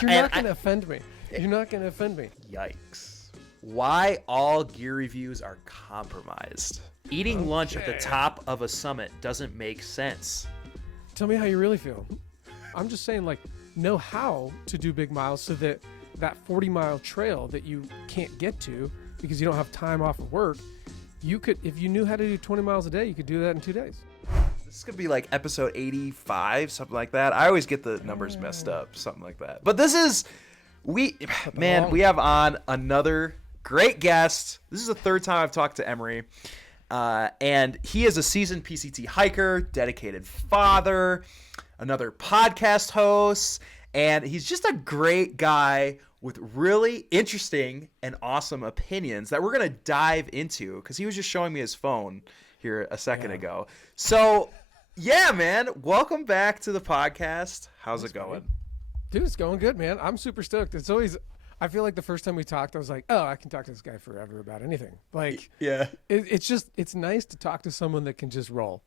You're not going to offend me. You're not going to offend me. Yikes. Why all gear reviews are compromised. Eating lunch at the top of a summit doesn't make sense. Tell me how you really feel. I'm just saying, like, know how to do big miles so that 40-mile trail that you can't get to because you don't have time off of work, you could, if you knew how to do 20 miles a day, you could do that in 2 days. This could be like episode 85, something like that. I always get the numbers messed up, something like that. But this is, we have on another great guest. This is the third time I've talked to Emery. And he is a seasoned PCT hiker, dedicated father, another podcast host, and he's just a great guy with really interesting and awesome opinions that we're going to dive into because he was just showing me his phone here a second ago. So, yeah, man, welcome back to the podcast. How's it going? Dude, it's going good, man. I'm super stoked. It's always, I feel like the first time we talked, I was like, oh, I can talk to this guy forever about anything. Like, yeah, it's nice to talk to someone that can just roll.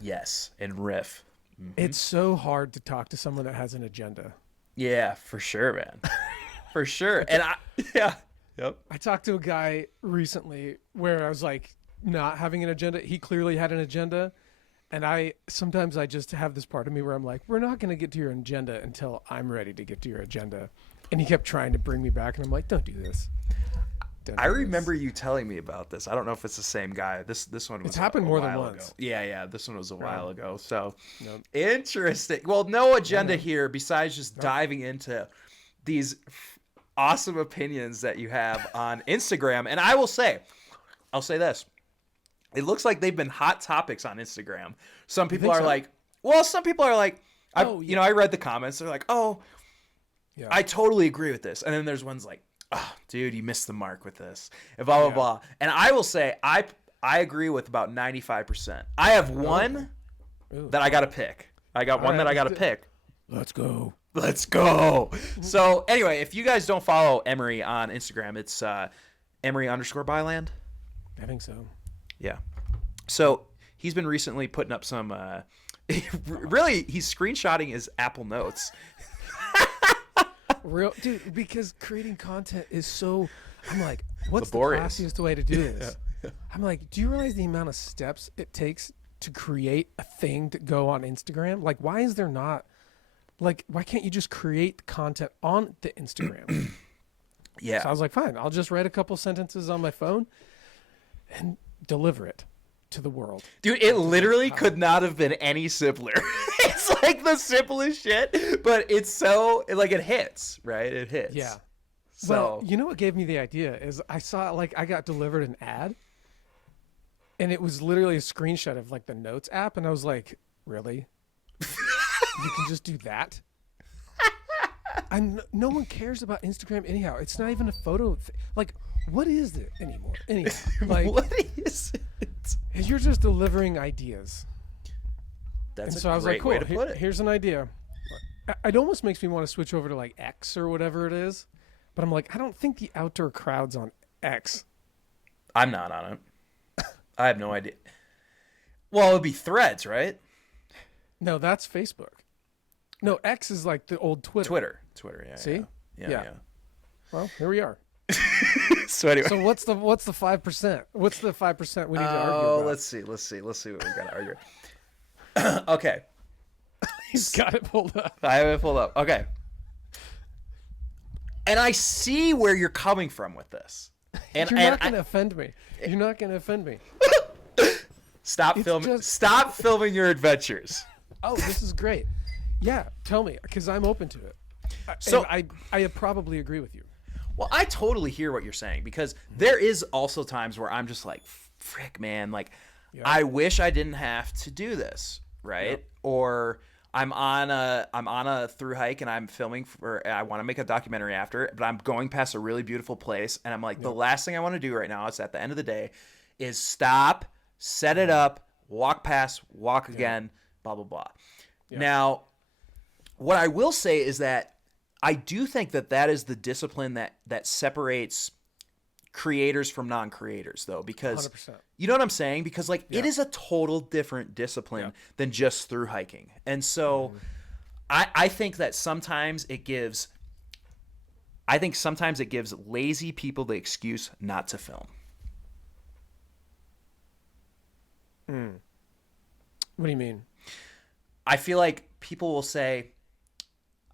Yes, and riff. Mm-hmm. It's so hard to talk to someone that has an agenda. Yeah, for sure, man. For sure. And I talked to a guy recently where I was like not having an agenda. He clearly had an agenda. And sometimes I just have this part of me where I'm like, we're not going to get to your agenda until I'm ready to get to your agenda. And he kept trying to bring me back. And I'm like, don't do this. I remember you telling me about this. I don't know if it's the same guy. This one was happened more than once. Ago. Yeah. This one was a while ago. So interesting. Well, no agenda here besides just diving into these awesome opinions that you have on Instagram. And I'll say this. It looks like they've been hot topics on Instagram. Some people are like, I read the comments. They're like, I totally agree with this. And then there's ones like, oh, dude, you missed the mark with this, and blah, blah, blah. And I will say, I agree with about 95%. I have one that I got to pick. I got one that I got to pick. Let's go. So anyway, if you guys don't follow Emery on Instagram, it's Emery_Byland. I think so. Yeah. So he's been recently putting up some, really, he's screenshotting his Apple Notes. Real dude, because creating content is so, I'm like, what's laborious. The classiest way to do this? I'm like, do you realize the amount of steps it takes to create a thing to go on Instagram? Like, why is there not, like, why can't you just create content on the Instagram? Yeah. So I was like, fine, I'll just write a couple sentences on my phone and deliver it to the world. Dude, it literally could not have been any simpler. It's like the simplest shit, but it's so, like, it hits, right? It hits. Yeah. So, well, you know what gave me the idea is I saw, like, I got delivered an ad and it was literally a screenshot of, like, the Notes app. And I was like, really? You can just do that? No one cares about Instagram anyhow. It's not even a photo. Like, what is it anymore? Anyhow, like, what is it? You're just delivering ideas. That's and so I was like, cool, way to put it. Here's an idea. It almost makes me want to switch over to like X or whatever it is. But I'm like, I don't think the outdoor crowd's on X. I'm not on it. I have no idea. Well, it would be Threads, right? No, that's Facebook. No, X is like the old Twitter. Twitter, yeah. See? Yeah. Well, here we are. So anyway. So what's the 5%? What's the 5% we need to argue about? Let's see what we got to argue. Okay. He's got it pulled up. I have it pulled up. Okay. And I see where you're coming from with this. And You're not going to offend me. You're not going to offend me. Stop filming your adventures. Oh, this is great. Yeah, tell me, because I'm open to it. So I probably agree with you. Well, I totally hear what you're saying because there is also times where I'm just like, frick, man, like, I wish I didn't have to do this, right? Yep. Or I'm on a through hike and I'm filming I want to make a documentary after it, but I'm going past a really beautiful place and I'm like, the last thing I want to do right now is at the end of the day is stop, set it up, walk past, walk again, blah, blah, blah. Yep. Now, what I will say is that I do think that is the discipline that separates creators from non-creators, though, because 100%. You know what I'm saying? Because it is a total different discipline than just through hiking. And so I think that sometimes it gives I think sometimes it gives lazy people the excuse not to film. What do you mean? I feel like people will say,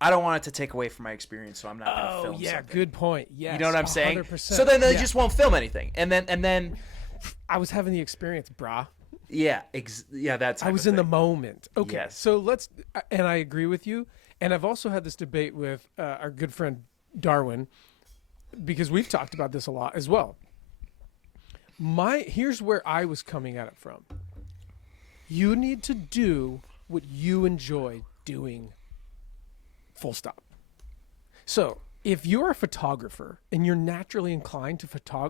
I don't want it to take away from my experience, so I'm not going to film something. Good point. Yes, You know what I'm saying? 100%. So then they just won't film anything. And then I was having the experience, brah. yeah, that's I was in the moment. Okay, Yes. so and I agree with you. And I've also had this debate with our good friend Darwin, because we've talked about this a lot as well. Here's where I was coming at it from. You need to do what you enjoy doing. Full stop. So if you're a photographer and you're naturally inclined to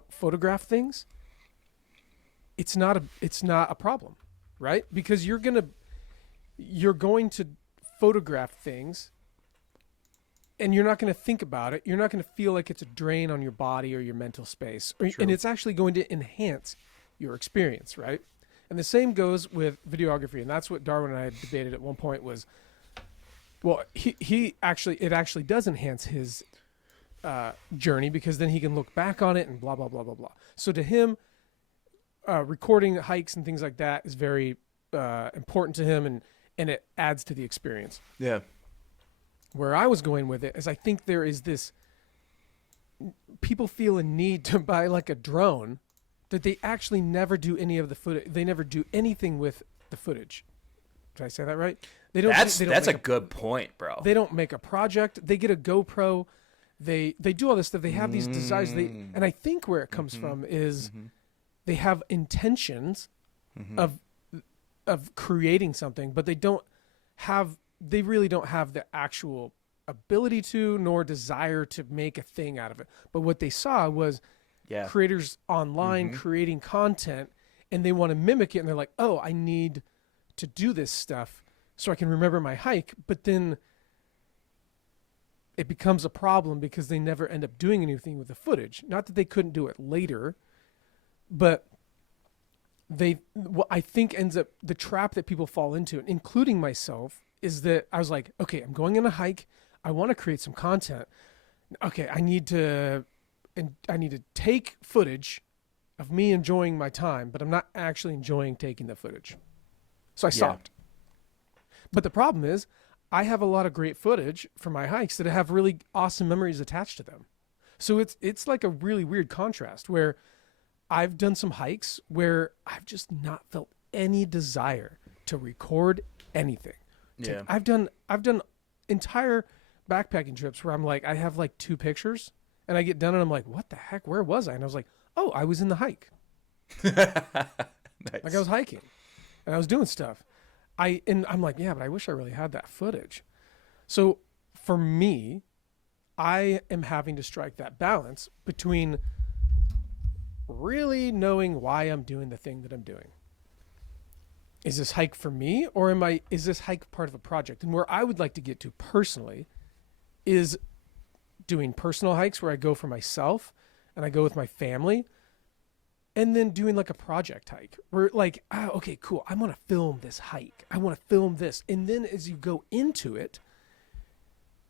photograph things, it's not a problem, right? Because you're going to photograph things and you're not going to think about it. You're not going to feel like it's a drain on your body or your mental space. And it's actually going to enhance your experience, right? And the same goes with videography. And that's what Darwin and I had debated at one point was, well, it actually does enhance his journey, because then he can look back on it and blah, blah, blah, blah, blah. So to him, recording hikes and things like that is very important to him, and it adds to the experience. Yeah. Where I was going with it is I think there is this, people feel a need to buy like a drone that they actually never do any of the footage. They never do anything with the footage. Did I say that right? They don't. That's a good point, bro. They don't make a project. They get a GoPro. They do all this stuff. They have these desires. And I think where it comes from is they have intentions of creating something, but they really don't have the actual ability to, nor desire to make a thing out of it. But what they saw was creators online creating content, and they want to mimic it, and they're like, oh, I need to do this stuff so I can remember my hike. But then it becomes a problem because they never end up doing anything with the footage. Not that they couldn't do it later, but what I think ends up, the trap that people fall into, including myself, is that I was like, okay, I'm going on a hike. I want to create some content. Okay, I need to take footage of me enjoying my time, but I'm not actually enjoying taking the footage. So I stopped. But the problem is, I have a lot of great footage from my hikes that have really awesome memories attached to them. So it's like a really weird contrast where I've done some hikes where I've just not felt any desire to record anything. Yeah. I've done entire backpacking trips where I'm like, I have like 2 pictures, and I get done and I'm like, what the heck? Where was I? And I was like, oh, I was in the hike. Nice. Like I was hiking and I was doing stuff. I'm like, yeah, but I wish I really had that footage. So for me, I am having to strike that balance between really knowing why I'm doing the thing that I'm doing. Is this hike for me, or is this hike part of a project? And where I would like to get to personally is doing personal hikes where I go for myself and I go with my family, and then doing like a project hike where like, okay, cool. I want to film this hike. I want to film this. And then as you go into it,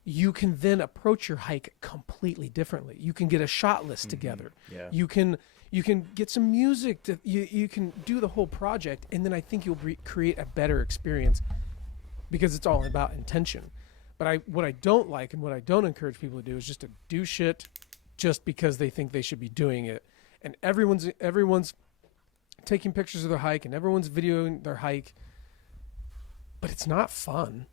you can then approach your hike completely differently. You can get a shot list together. Yeah. You can get some music. You can do the whole project. And then I think you'll create a better experience because it's all about intention. But what I don't like and what I don't encourage people to do is just to do shit just because they think they should be doing it. And everyone's taking pictures of their hike and everyone's videoing their hike, but it's not fun.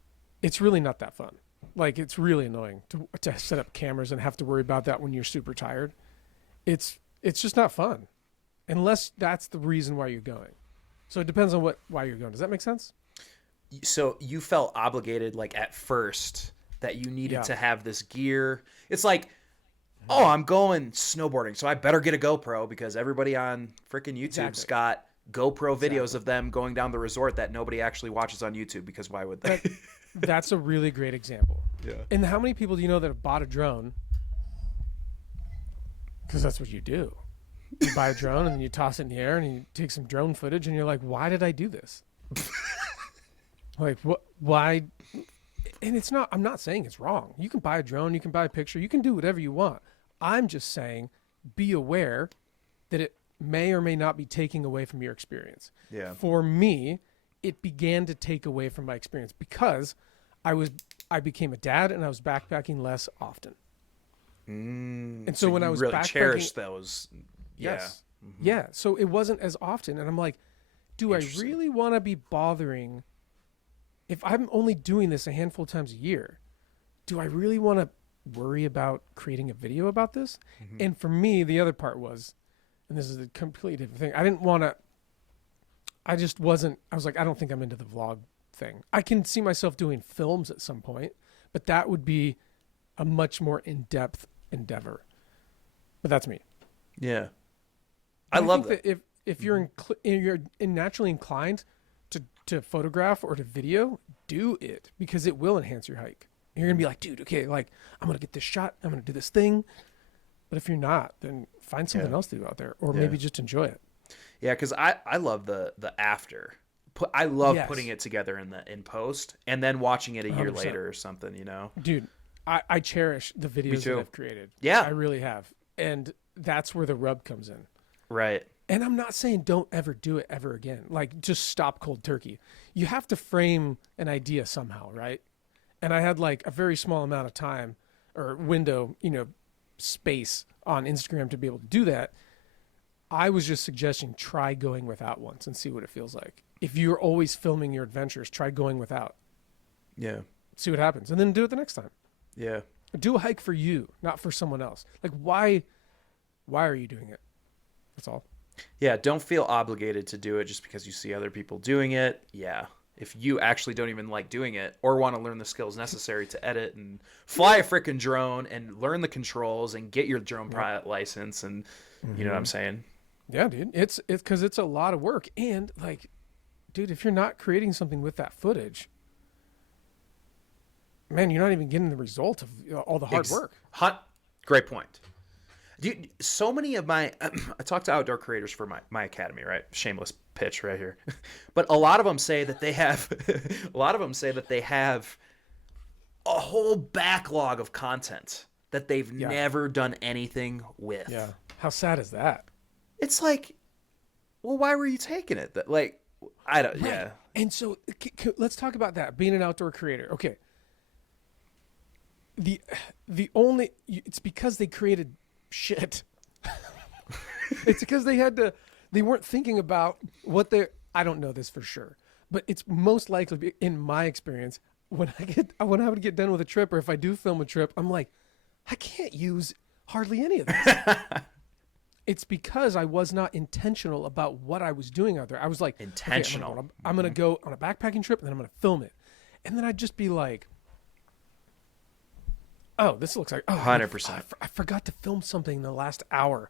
It's really not that fun. Like, it's really annoying to set up cameras and have to worry about that when you're super tired. It's just not fun, unless that's the reason why you're going. So it depends on why you're going. Does that make sense? So you felt obligated, like at first, that you needed to have this gear. It's like, oh, I'm going snowboarding, so I better get a GoPro because everybody on freaking YouTube's got GoPro videos of them going down the resort that nobody actually watches on YouTube, because why would they? That's a really great example. Yeah. And how many people do you know that have bought a drone? Because that's what you do. You buy a drone and then you toss it in the air and you take some drone footage and you're like, why did I do this? Like, what? Why? and it's not, I'm not saying it's wrong. You can buy a drone, you can buy a picture, you can do whatever you want. I'm just saying be aware that it may or may not be taking away from your experience. Yeah. For me, it began to take away from my experience because I became a dad and I was backpacking less often. And so when I was really backpacking, cherished those. yes, yeah. So it wasn't as often, and I'm like, do I really want to be bothering? If I'm only doing this a handful of times a year, do I really want to worry about creating a video about this? And for me, the other part was, and this is a completely different thing. I didn't want to. I just wasn't. I was like, I don't think I'm into the vlog thing. I can see myself doing films at some point, but that would be a much more in-depth endeavor. But that's me. Yeah. I love think that if you're naturally inclined to photograph or to video, do it, because it will enhance your hike. You're gonna be like, dude, okay, like I'm gonna get this shot, I'm gonna do this thing. But if you're not, then find something else to do out there, or maybe just enjoy it. Yeah, because I love the after. I love Yes. putting it together in post and then watching it a year 100%. later or something. You know, Dude, I cherish the videos too. that I've created. Yeah. I really have, and that's where the rub comes in. right? And I'm not saying don't ever do it ever again. Like, just stop cold turkey. You have to frame an idea somehow, right? And I had like a very small amount of time or window, space on Instagram to be able to do that. I was just suggesting try going without once and see what it feels like. If you're always filming your adventures, try going without. Yeah, See what happens. And then do it the next time. yeah, Do a hike for you, not for someone else. Like, why are you doing it? That's all. yeah. Don't feel obligated to do it just because you see other people doing it. Yeah. If you actually don't even like doing it or want to learn the skills necessary to edit and fly a freaking drone and learn the controls and get your drone pilot license, and you know what I'm saying? Yeah, dude. It's because it's a lot of work. And like, dude, if you're not creating something with that footage, man, you're not even getting the result of all the hard work. Great point. Dude, so many of my I talk to outdoor creators for my academy, right? Shameless pitch right here. But a lot of them say that they have a whole backlog of content that they've never done anything with. Yeah. How sad is that? It's like, well, why were you taking it? That, like, I don't. Right. Yeah. And so let's talk about that. Being an outdoor creator. Okay. It's because they created shit. It's because they weren't thinking about I don't know this for sure, but it's most likely, in my experience, when I would get done with a trip, or if I do film a trip, I'm like, I can't use hardly any of this. It's because I was not intentional about what I was doing out there. I was like, intentional. Okay, I'm going to go on a backpacking trip, and then I'm going to film it. And then I'd just be like, oh, this looks like 100%. I forgot to film something in the last hour.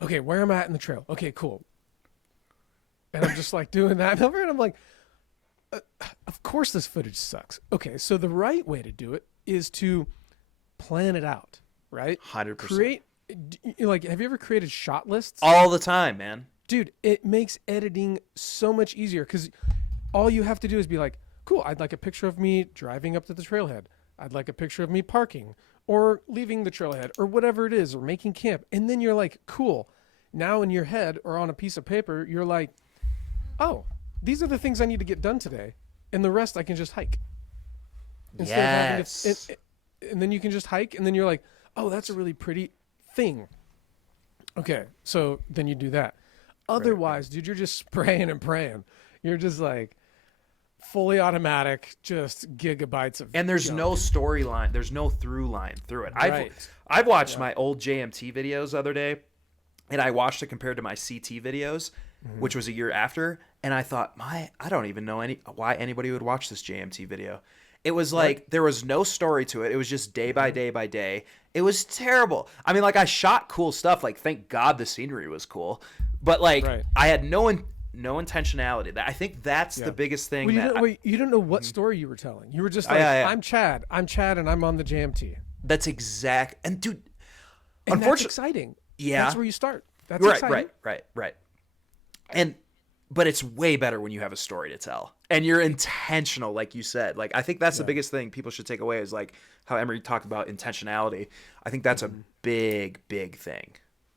Okay, where am I at in the trail? Okay, cool. And I'm just like doing that over, and I'm like, of course this footage sucks. Okay, so the right way to do it is to plan it out, right? 100%. Have you ever created shot lists? All the time, man. Dude, it makes editing so much easier, because all you have to do is be like, cool, I'd like a picture of me driving up to the trailhead. I'd like a picture of me parking or leaving the trailhead or whatever it is, or making camp. And then you're like, cool. Now in your head or on a piece of paper, you're like, oh, these are the things I need to get done today. And the rest I can just hike. Instead of having to, and then you can just hike, and then you're like, oh, that's a really pretty thing. Okay, so then you do that. Otherwise, dude, you're just spraying and praying. You're just like fully automatic, just gigabytes of. And there's no storyline. There's no through line through it. Right. I've watched my old JMT videos the other day, and I watched it compared to my CT videos, which was a year after, and I thought, I don't even know why anybody would watch this JMT video. It was like there was no story to it. It was just day by day by day. It was terrible. I mean, like, I shot cool stuff. Like, thank God the scenery was cool, but like I had no intentionality. I think that's the biggest thing. Well, you don't know what story you were telling. You were just like, I'm Chad, and I'm on the JMT. That's exact. And dude, and that's exciting. Yeah, that's where you start. That's exciting. Right. And but it's way better when you have a story to tell and you're intentional, like you said. Like, I think that's the biggest thing people should take away is like how Emery talked about intentionality. I think that's a big, big thing.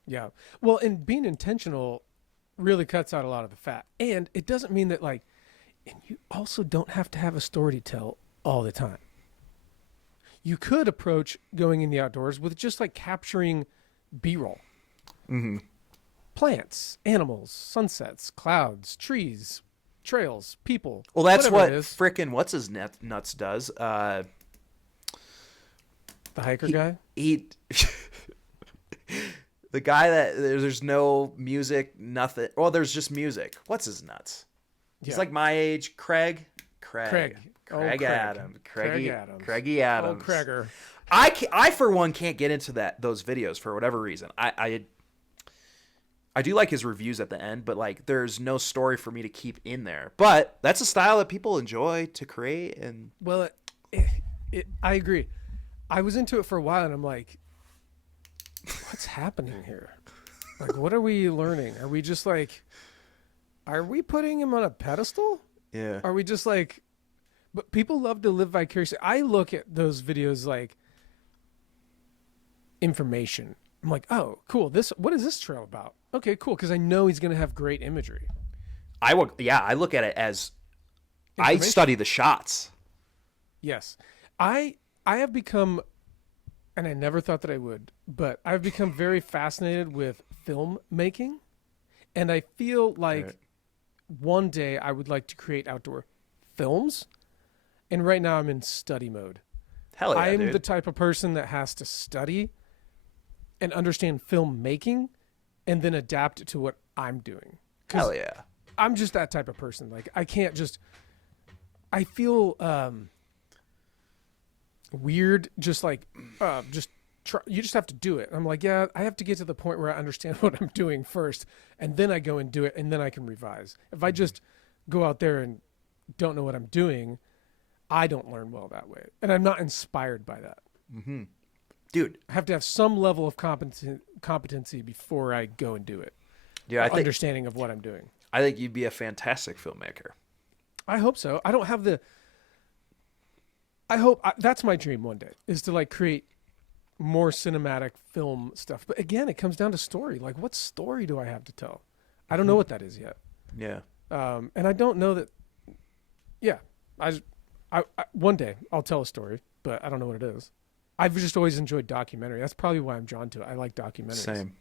Yeah. Well, and being intentional really cuts out a lot of the fat. And it doesn't mean that and you also don't have to have a story to tell all the time. You could approach going in the outdoors with just like capturing B-roll. Mm-hmm. Plants, animals, sunsets, clouds, trees, trails, people. Well, that's what frickin' what's his nuts does. The hiker guy? The guy that there's no music, nothing. Well, there's just music. What's his nuts? He's like my age. Craig Adams. Craigie Adams. Oh, Craiger. I for one can't get into those videos for whatever reason. I do like his reviews at the end, but like there's no story for me to keep in there. But that's a style that people enjoy to create. And well, I agree. I was into it for a while, and I'm like, what's happening here? Like, what are we learning? Are we just like, are we putting him on a pedestal? Yeah. Are we just like, but people love to live vicariously. I look at those videos like information. I'm like, oh, cool. What is this trail about? Okay, cool. Because I know he's going to have great imagery. I look at it as I study the shots. Yes. I have become, and I never thought that I would, but I've become very fascinated with filmmaking. And I feel like one day I would like to create outdoor films. And right now I'm in study mode. Hell yeah, I'm dude. the type of person that has to study and understand filmmaking and then adapt it to what I'm doing. Hell yeah. I'm just that type of person. Like, I can't just, I feel weird just like, you just have to do it. I'm like, yeah, I have to get to the point where I understand what I'm doing first, and then I go and do it, and then I can revise. If I just go out there and don't know what I'm doing, I don't learn well that way. And I'm not inspired by that. Mm-hmm. Dude. I have to have some level of competency before I go and do it. Yeah, understanding of what I'm doing. I think you'd be a fantastic filmmaker. I hope so. I don't have that's my dream one day, is to like create more cinematic film stuff. But again, it comes down to story. Like, what story do I have to tell? I don't know what that is yet. Yeah. And I don't know that. Yeah. I one day I'll tell a story, but I don't know what it is. I've just always enjoyed documentary. That's probably why I'm drawn to it. I like documentaries. Same.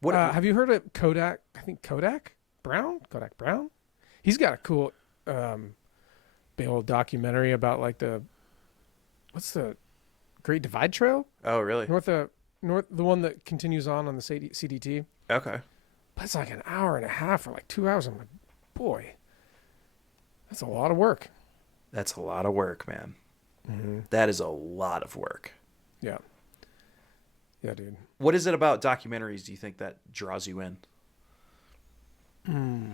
What have you heard of Kodak? I think Kodak Brown. He's got a cool, big old documentary about like what's the Great Divide Trail? Oh, really? The one that continues on the CDT. Okay. But it's like an hour and a half or like 2 hours. I'm like, boy, that's a lot of work. That's a lot of work, man. Mm-hmm. That is a lot of work. Yeah. Yeah, dude. What is it about documentaries do you think that draws you in? I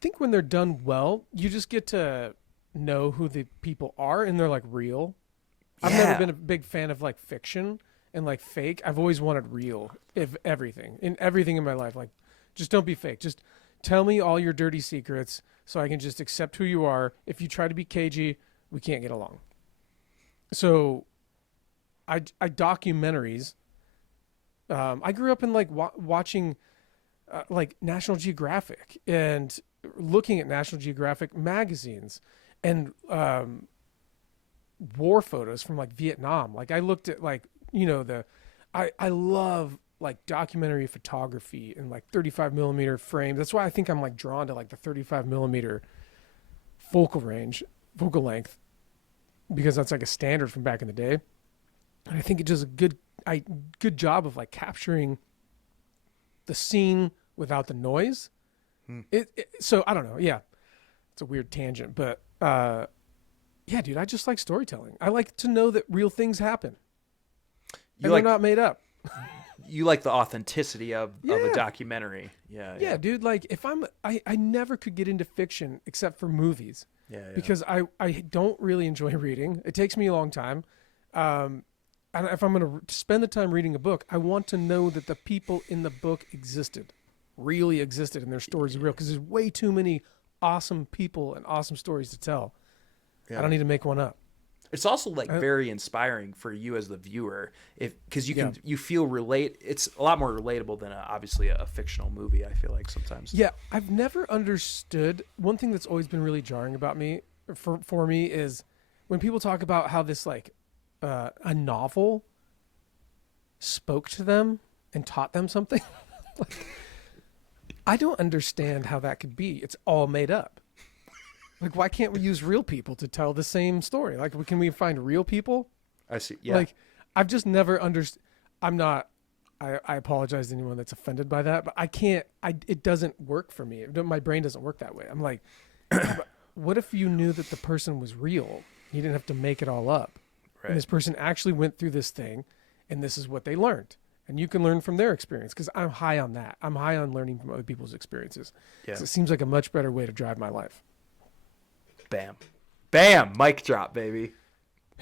think when they're done well, you just get to know who the people are, and they're like real. I've never been a big fan of like fiction and like fake. I've always wanted real everything in my life. Like, just don't be fake. Just tell me all your dirty secrets so I can just accept who you are. If you try to be cagey, we can't get along. So I documentaries. I grew up in like watching like National Geographic and looking at National Geographic magazines and war photos from like Vietnam. Like, I looked at like, I love like documentary photography and like 35 millimeter frames. That's why I think I'm like drawn to like the 35 millimeter focal length, because that's like a standard from back in the day. And I think it does a good job of like capturing the scene without the noise. So I don't know. Yeah, it's a weird tangent, but yeah, dude, I just like storytelling. I like to know that real things happen. They're not made up. You like the authenticity of a documentary. Yeah, dude. Like, if I never could get into fiction except for movies. Yeah. Because I don't really enjoy reading. It takes me a long time. And if I'm going to spend the time reading a book, I want to know that the people in the book existed. really existed and their stories are real, because there's way too many awesome people and awesome stories to tell. Yeah. I don't need to make one up. It's also like very inspiring for you as the viewer, because you feel it's a lot more relatable than obviously a fictional movie. I feel like sometimes. Yeah, I've never understood. One thing that's always been really jarring about me, for me, is when people talk about how this like a novel spoke to them and taught them something. Like, I don't understand how that could be. It's all made up. Like, why can't we use real people to tell the same story? Like, can we find real people? I see. Yeah. Like, I've just never understood. I apologize to anyone that's offended by that, but I can't, it doesn't work for me. My brain doesn't work that way. I'm like, what if you knew that the person was real? You didn't have to make it all up. Right. And this person actually went through this thing, and this is what they learned. And you can learn from their experience, because I'm high on that. I'm high on learning from other people's experiences. Yeah. It seems like a much better way to drive my life. Bam. Bam. Mic drop, baby.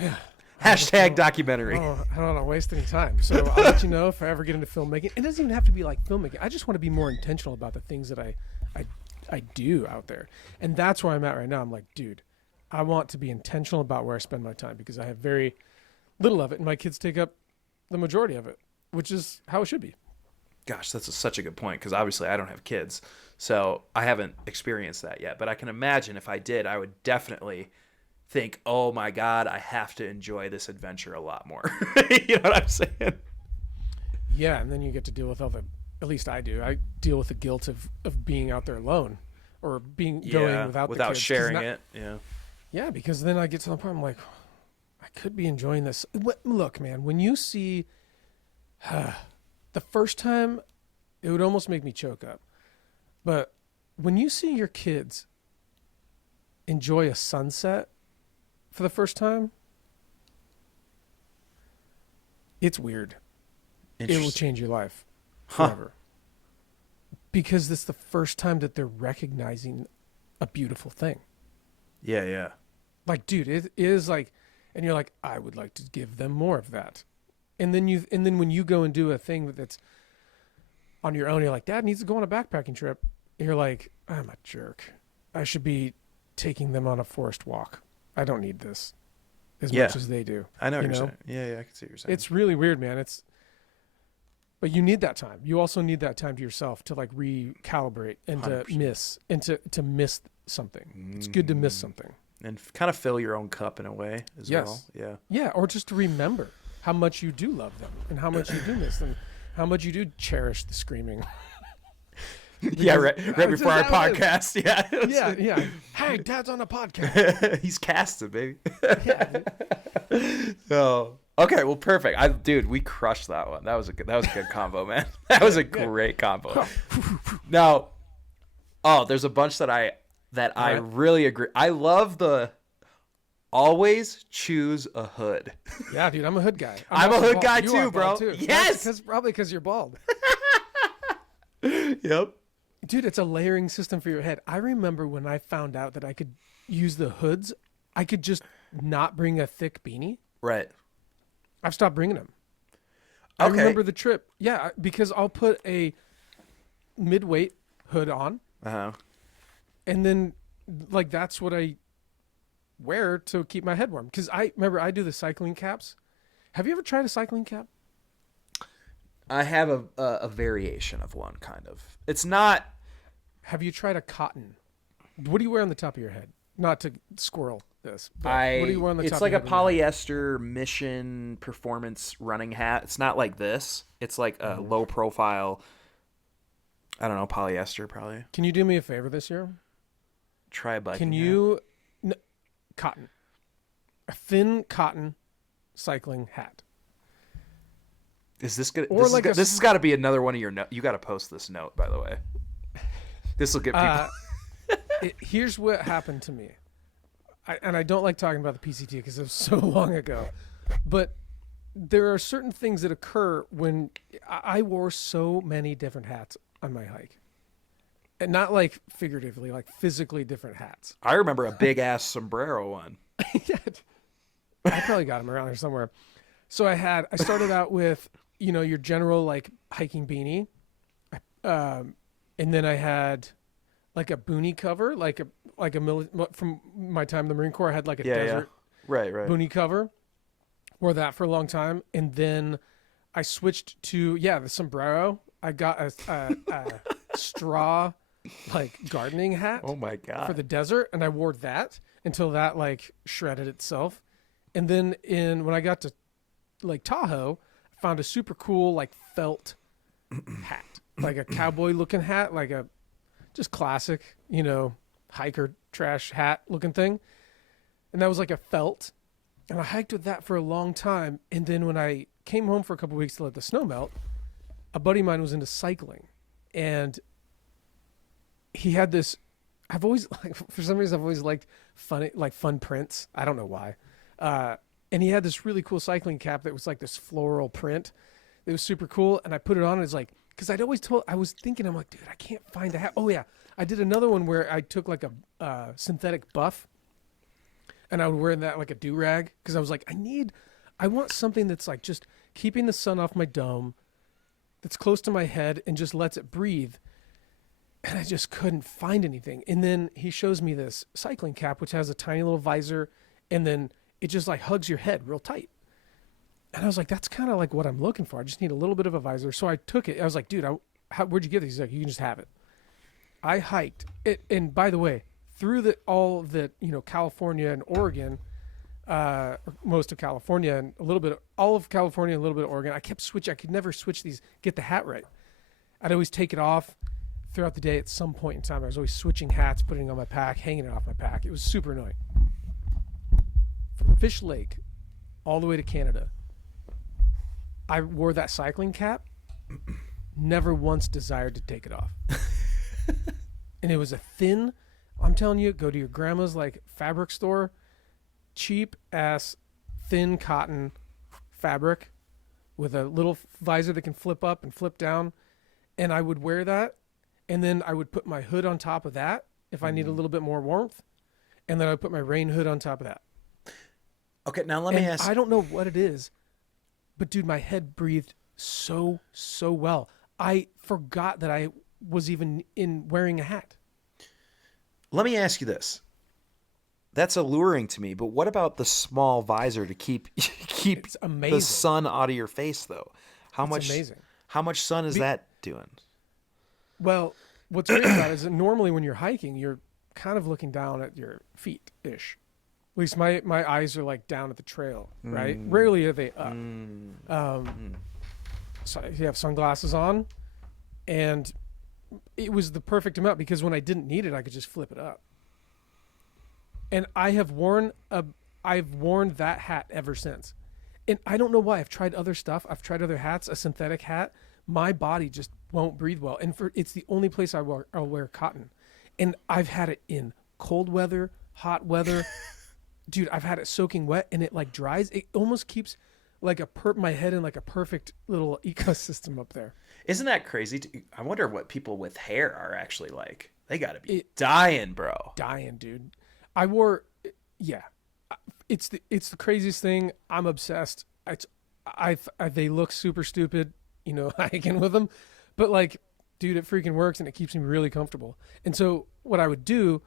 Yeah. Hashtag documentary. I don't want to waste any time. So I'll let you know if I ever get into filmmaking. It doesn't even have to be like filmmaking. I just want to be more intentional about the things that I do out there. And that's where I'm at right now. I'm like, dude, I want to be intentional about where I spend my time, because I have very little of it, and my kids take up the majority of it, which is how it should be. Gosh, that's such a good point, because obviously I don't have kids, so I haven't experienced that yet. But I can imagine if I did, I would definitely think, oh my God, I have to enjoy this adventure a lot more. You know what I'm saying? Yeah, and then you get to deal with all the, at least I do, I deal with the guilt of being out there alone, or going without the kids, sharing it. Yeah. Yeah, because then I get to the point, I'm like, I could be enjoying this. Look, man, when you see... the first time, it would almost make me choke up. But when you see your kids enjoy a sunset for the first time, it's weird. It will change your life forever. Because it's the first time that they're recognizing a beautiful thing. Yeah, yeah. Like, dude, it is like, and you're like, I would like to give them more of that. And then when you go and do a thing that's on your own, you're like, Dad needs to go on a backpacking trip. And you're like, I'm a jerk. I should be taking them on a forest walk. I don't need this as much as they do. I know what you're saying. Yeah, I can see what you're saying. It's really weird, man. But you need that time. You also need that time to yourself to like recalibrate and 100%. to miss something. It's good to miss something. And kind of fill your own cup in a way as well. Yeah. Yeah, or just to remember how much you do love them, and how much you do miss them, how much you do cherish the screaming. Yeah, right before our podcast. Yeah. Yeah. Hey, Dad's on a podcast. He's casted, baby. Yeah. Oh, okay. Well, perfect. Dude, we crushed that one. That was a good combo, man. That was a great combo. Now, there's a bunch that I really agree. I love the always choose a hood. Yeah, dude, I'm a hood guy. I'm a hood guy too, bro. Too. Yes, probably because you're bald. Yep. Dude, it's a layering system for your head. I remember when I found out that I could use the hoods, I could just not bring a thick beanie. Right. I've stopped bringing them. I remember the trip. Yeah, because I'll put a mid-weight hood on. Uh-huh. And then, like, that's what I wear to keep my head warm. Because I do the cycling caps. Have you ever tried a cycling cap? I have a variation of one, kind of. It's not... Have you tried a cotton? What do you wear on the top of your head? Not to squirrel this. But what do you wear on the top It's of like your a head polyester Mission performance running hat. It's not like this. It's like a low profile, I don't know, polyester probably. Can you do me a favor this year? Try a biking Can you... cotton. A thin cotton cycling hat. Is this good? This has got to be another one of your notes. You got to post this note, by the way. This will get people. Here's what happened to me. I don't like talking about the PCT because it was so long ago. But there are certain things that occur when I wore so many different hats on my hike. And not like figuratively, like physically different hats. I remember a big ass sombrero one. Yeah, I probably got them around here somewhere. So I started out with, your general like hiking beanie. and then I had like a boonie cover, from my time in the Marine Corps. I had like a desert Right. boonie cover. Wore that for a long time, and then I switched to the sombrero. I got a straw like gardening hat. Oh my God. For the desert, and I wore that until that like shredded itself. And then when I got to like Tahoe, I found a super cool like felt hat, like a cowboy looking hat, like a just classic, hiker trash hat looking thing. And that was like a felt. And I hiked with that for a long time. And then when I came home for a couple of weeks to let the snow melt, a buddy of mine was into cycling, and he had this. I've always for some reason I've always liked fun prints. I don't know why. And he had this really cool cycling cap that was like this floral print. It was super cool, and I put it on. And it's like, because I was thinking, I'm like, dude, I can't find a hat. Oh yeah, I did another one where I took like a synthetic buff, and I would wear that like a do-rag, because I was like, I want something that's like just keeping the sun off my dome, that's close to my head and just lets it breathe. And I just couldn't find anything. And then he shows me this cycling cap, which has a tiny little visor, and then it just like hugs your head real tight. And I was like, that's kind of like what I'm looking for. I just need a little bit of a visor. So I took it. I was like, dude, where'd you get these? He's like, you can just have it. I hiked it. And by the way, through all of the, California and Oregon, most of California and all of California and a little bit of Oregon, I kept switching. I could never switch these, get the hat right. I'd always take it off throughout the day. At some point in time, I was always switching hats, putting it on my pack, hanging it off my pack. It was super annoying. From Fish Lake all the way to Canada, I wore that cycling cap, never once desired to take it off. And it was a thin, I'm telling you, go to your grandma's like fabric store, cheap ass thin cotton fabric with a little visor that can flip up and flip down. And I would wear that, and then I would put my hood on top of that if I need a little bit more warmth, and then I would put my rain hood on top of that. Okay, now let me ask. I don't know what it is, but dude, my head breathed so well. I forgot that I was even wearing a hat. Let me ask you this. That's alluring to me, but what about the small visor to keep the sun out of your face, though? Amazing. How much sun is that doing? Well, what's great about it is that normally when you're hiking, you're kind of looking down at your feet-ish. At least my eyes are like down at the trail, right? Rarely are they up. So you have sunglasses on, and it was the perfect amount, because when I didn't need it, I could just flip it up. And I've worn that hat ever since. And I don't know why. I've tried other stuff. I've tried other hats, a synthetic hat. My body just won't breathe well. And it's the only place I'll wear cotton. And I've had it in cold weather, hot weather. Dude, I've had it soaking wet, and it like dries. It almost keeps like my head in like a perfect little ecosystem up there. Isn't that crazy? I wonder what people with hair are actually like. They got to be dying, bro. Dying, dude. It's the craziest thing. I'm obsessed. They look super stupid, hiking with them, but like, dude, it freaking works, and it keeps me really comfortable. And so what I would do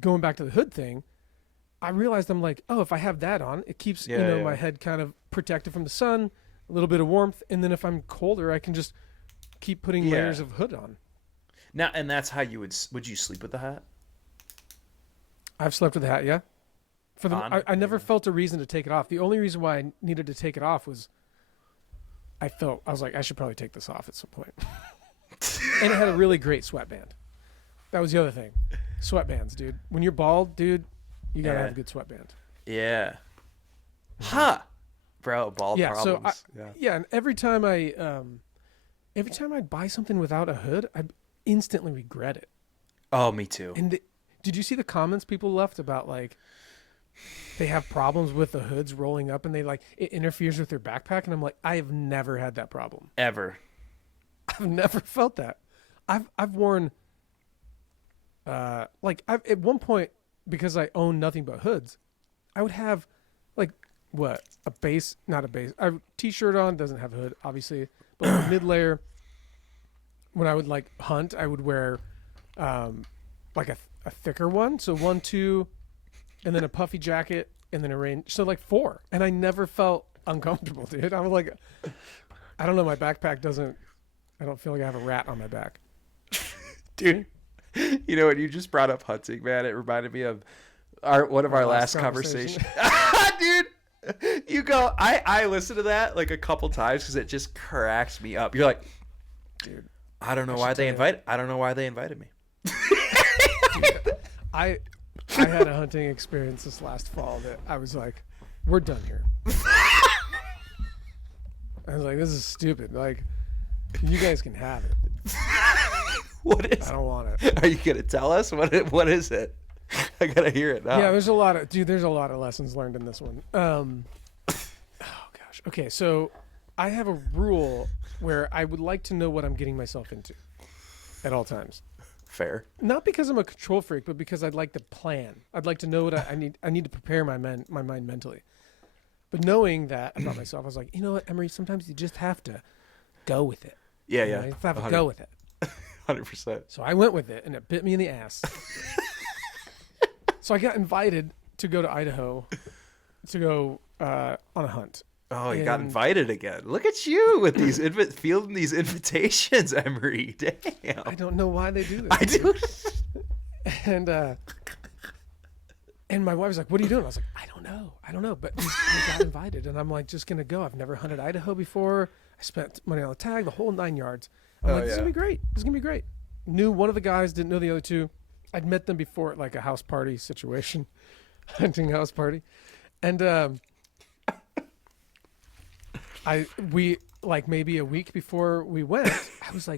going back to the hood thing, I realized I'm like, oh, if I have that on, it keeps my head kind of protected from the sun, a little bit of warmth, and then if I'm colder, I can just keep putting layers of hood on. Now, and that's how you would you sleep with the hat? I've slept with the hat, yeah. I never felt a reason to take it off. The only reason why I needed to take it off was I was like, I should probably take this off at some point. And it had a really great sweatband. That was the other thing. Sweatbands, dude. When you're bald, dude, you gotta have a good sweatband. Yeah. Huh. Bro, bald So problems. and every time I buy something without a hood, I instantly regret it. Oh, me too. And did you see the comments people left about like they have problems with the hoods rolling up, and it interferes with their backpack? And I'm like, I have never had that problem. Ever. I've never felt that. I've worn at one point, because I own nothing but hoods, I would have a t-shirt on, doesn't have a hood obviously, but a mid-layer when I would like hunt, I would wear like a thicker one. So 1, 2, and then a puffy jacket, and then a rain. So like 4. And I never felt uncomfortable, dude. I was like, I don't know. My backpack doesn't, I don't feel like I have a rat on my back. Dude, you know, when you just brought up hunting, man, it reminded me of one of our last conversation. Dude, you go, I listened to that like a couple times because it just cracks me up. You're like, dude, I don't know why they invited me. Dude, I had a hunting experience this last fall that I was like, we're done here. I was like, this is stupid. Like, you guys can have it. What is? I don't want it. Are you gonna tell us what is it? I gotta hear it now. Yeah, there's a lot of lessons learned in this one. Oh gosh. Okay, so I have a rule where I would like to know what I'm getting myself into at all times. Fair. Not because I'm a control freak, but because I'd like to plan. I'd like to know what I need. I need to prepare my mind mentally. But knowing that about myself, I was like, you know what, Emery? Sometimes you just have to go with it. Yeah, you yeah. know, you have to go with it. 100%. So I went with it, and it bit me in the ass. So I got invited to go to Idaho to go on a hunt. Oh, you got invited again. Look at you with these fielding these invitations, Emery. Damn. I don't know why they do this. I do. And my wife was like, "What are you doing?" I was like, "I don't know." But I got invited, and I'm like, just gonna go. I've never hunted Idaho before. I spent money on the tag, the whole 9 yards. I'm like, this is gonna be great. This is gonna be great. Knew one of the guys, didn't know the other two. I'd met them before at like a house party situation, hunting house party, and we like maybe a week before we went, I was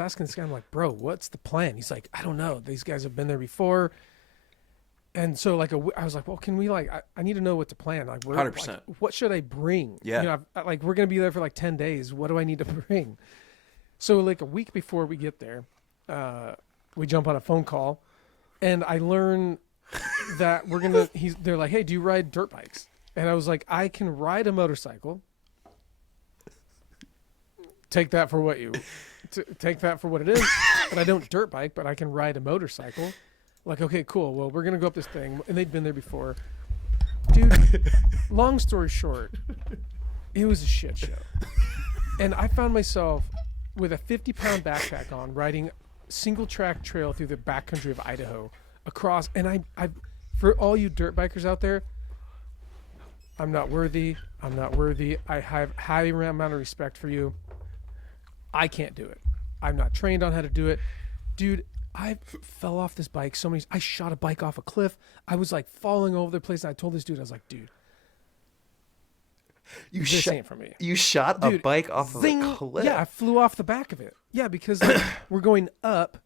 asking this guy, I'm like, bro, what's the plan? He's like, I don't know. These guys have been there before. And so like I was like, well, can we like, I need to know what to plan. Like, 100%. Like, what should I bring? Yeah. You know, like we're going to be there for like 10 days. What do I need to bring? So like a week before we get there, we jump on a phone call and I learn that they're like, hey, do you ride dirt bikes? And I was like, I can ride a motorcycle. Take that for what it is. But I don't dirt bike, but I can ride a motorcycle. Like, okay, cool. Well, we're going to go up this thing. And they'd been there before. Dude, long story short, it was a shit show. And I found myself with a 50-pound backpack on, riding single track trail through the backcountry of Idaho across. And I for all you dirt bikers out there, I'm not worthy. I have high amount of respect for you. I can't do it. I'm not trained on how to do it. Dude, I fell off this bike so many. I shot a bike off a cliff. I was like falling over the place. And I told this dude, I was like, dude, this ain't for me. You shot a bike off of a cliff? Yeah, I flew off the back of it. Yeah, because like, we're going up.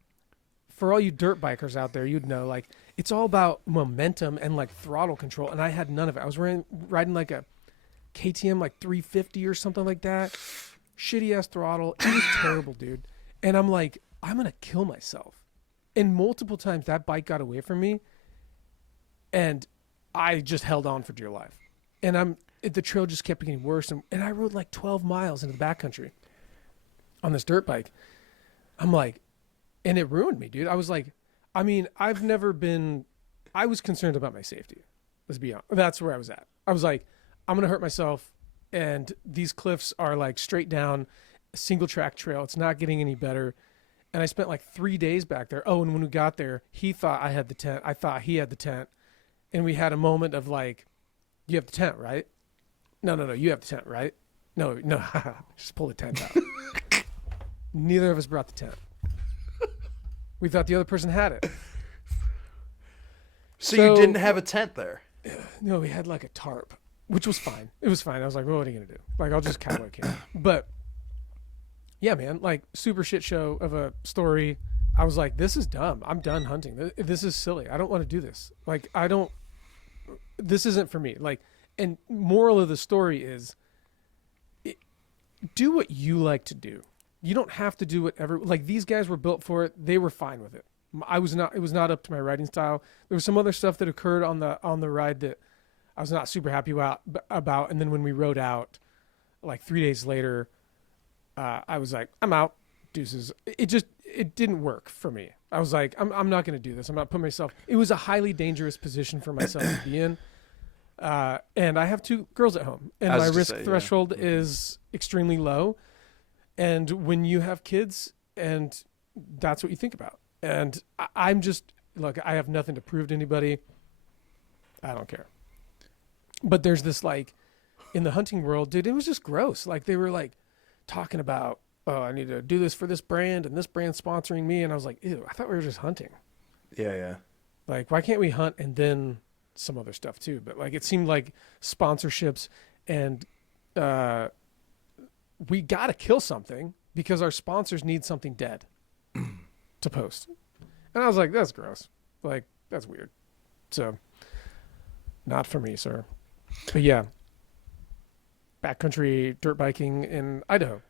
For all you dirt bikers out there, you'd know, like, it's all about momentum and like throttle control. And I had none of it. I was riding like a KTM like 350 or something like that. Shitty ass throttle. It was terrible, dude. And I'm like, I'm going to kill myself. And multiple times that bike got away from me and I just held on for dear life. And the trail just kept getting worse. And I rode like 12 miles into the backcountry on this dirt bike. I'm like, and it ruined me, dude. I was like, I mean, I was concerned about my safety. Let's be honest. That's where I was at. I was like, I'm going to hurt myself. And these cliffs are like straight down, a single track trail. It's not getting any better. And I spent like 3 days back there. Oh, and when we got there, he thought I had the tent. I thought he had the tent. And we had a moment of like, you have the tent, right? No, you have the tent, right? No, just pull the tent out. Neither of us brought the tent. We thought the other person had it. So you didn't have a tent there? No, we had like a tarp, which was fine. It was fine. I was like, well, what are you going to do? Like, I'll just cowboy camp. But yeah, man, like super shit show of a story. I was like, this is dumb. I'm done hunting. This is silly. I don't want to do this. Like, this isn't for me. Like, and moral of the story is do what you like to do. You don't have to do whatever, like these guys were built for it. They were fine with it. It was not up to my riding style. There was some other stuff that occurred on the ride that I was not super happy about. And then when we rode out like 3 days later, I was like, I'm out. deuces. It didn't work for me. I was like, I'm not going to do this. I'm not putting myself. It was a highly dangerous position for myself to be in. And I have 2 girls at home, and my risk threshold is extremely low. And when you have kids, and that's what you think about. And I'm just, look, I have nothing to prove to anybody. I don't care. But there's this, like, in the hunting world, dude, it was just gross. Like, they were like talking about, oh, I need to do this for this brand, and this brand's sponsoring me. And I was like, ew, I thought we were just hunting. Yeah. Like, why can't we hunt and then some other stuff too? But like, it seemed like sponsorships and we got to kill something because our sponsors need something dead to post. And I was like, that's gross. Like, that's weird. So not for me, sir. But yeah, backcountry dirt biking in Idaho.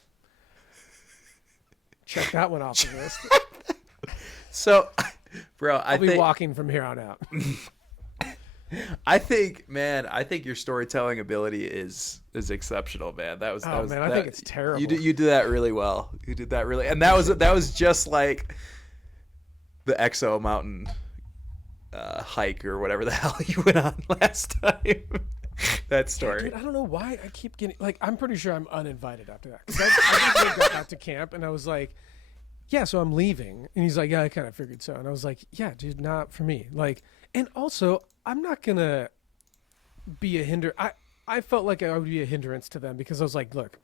Check that one off the list. So, bro, I'll be walking from here on out. I think your storytelling ability is exceptional, man. That was I think it's terrible. You did that really well. You did that really, and that was just like the EXO mountain hike or whatever the hell you went on last time. That story. Dude, I don't know why I keep getting, like, I'm pretty sure I'm uninvited after that. 'Cause I just got back to camp and I was like, yeah, so I'm leaving. And he's like, yeah, I kind of figured so. And I was like, yeah, dude, not for me. Like, and also, I'm not going to be a hinder. I felt like I would be a hindrance to them because I was like, look,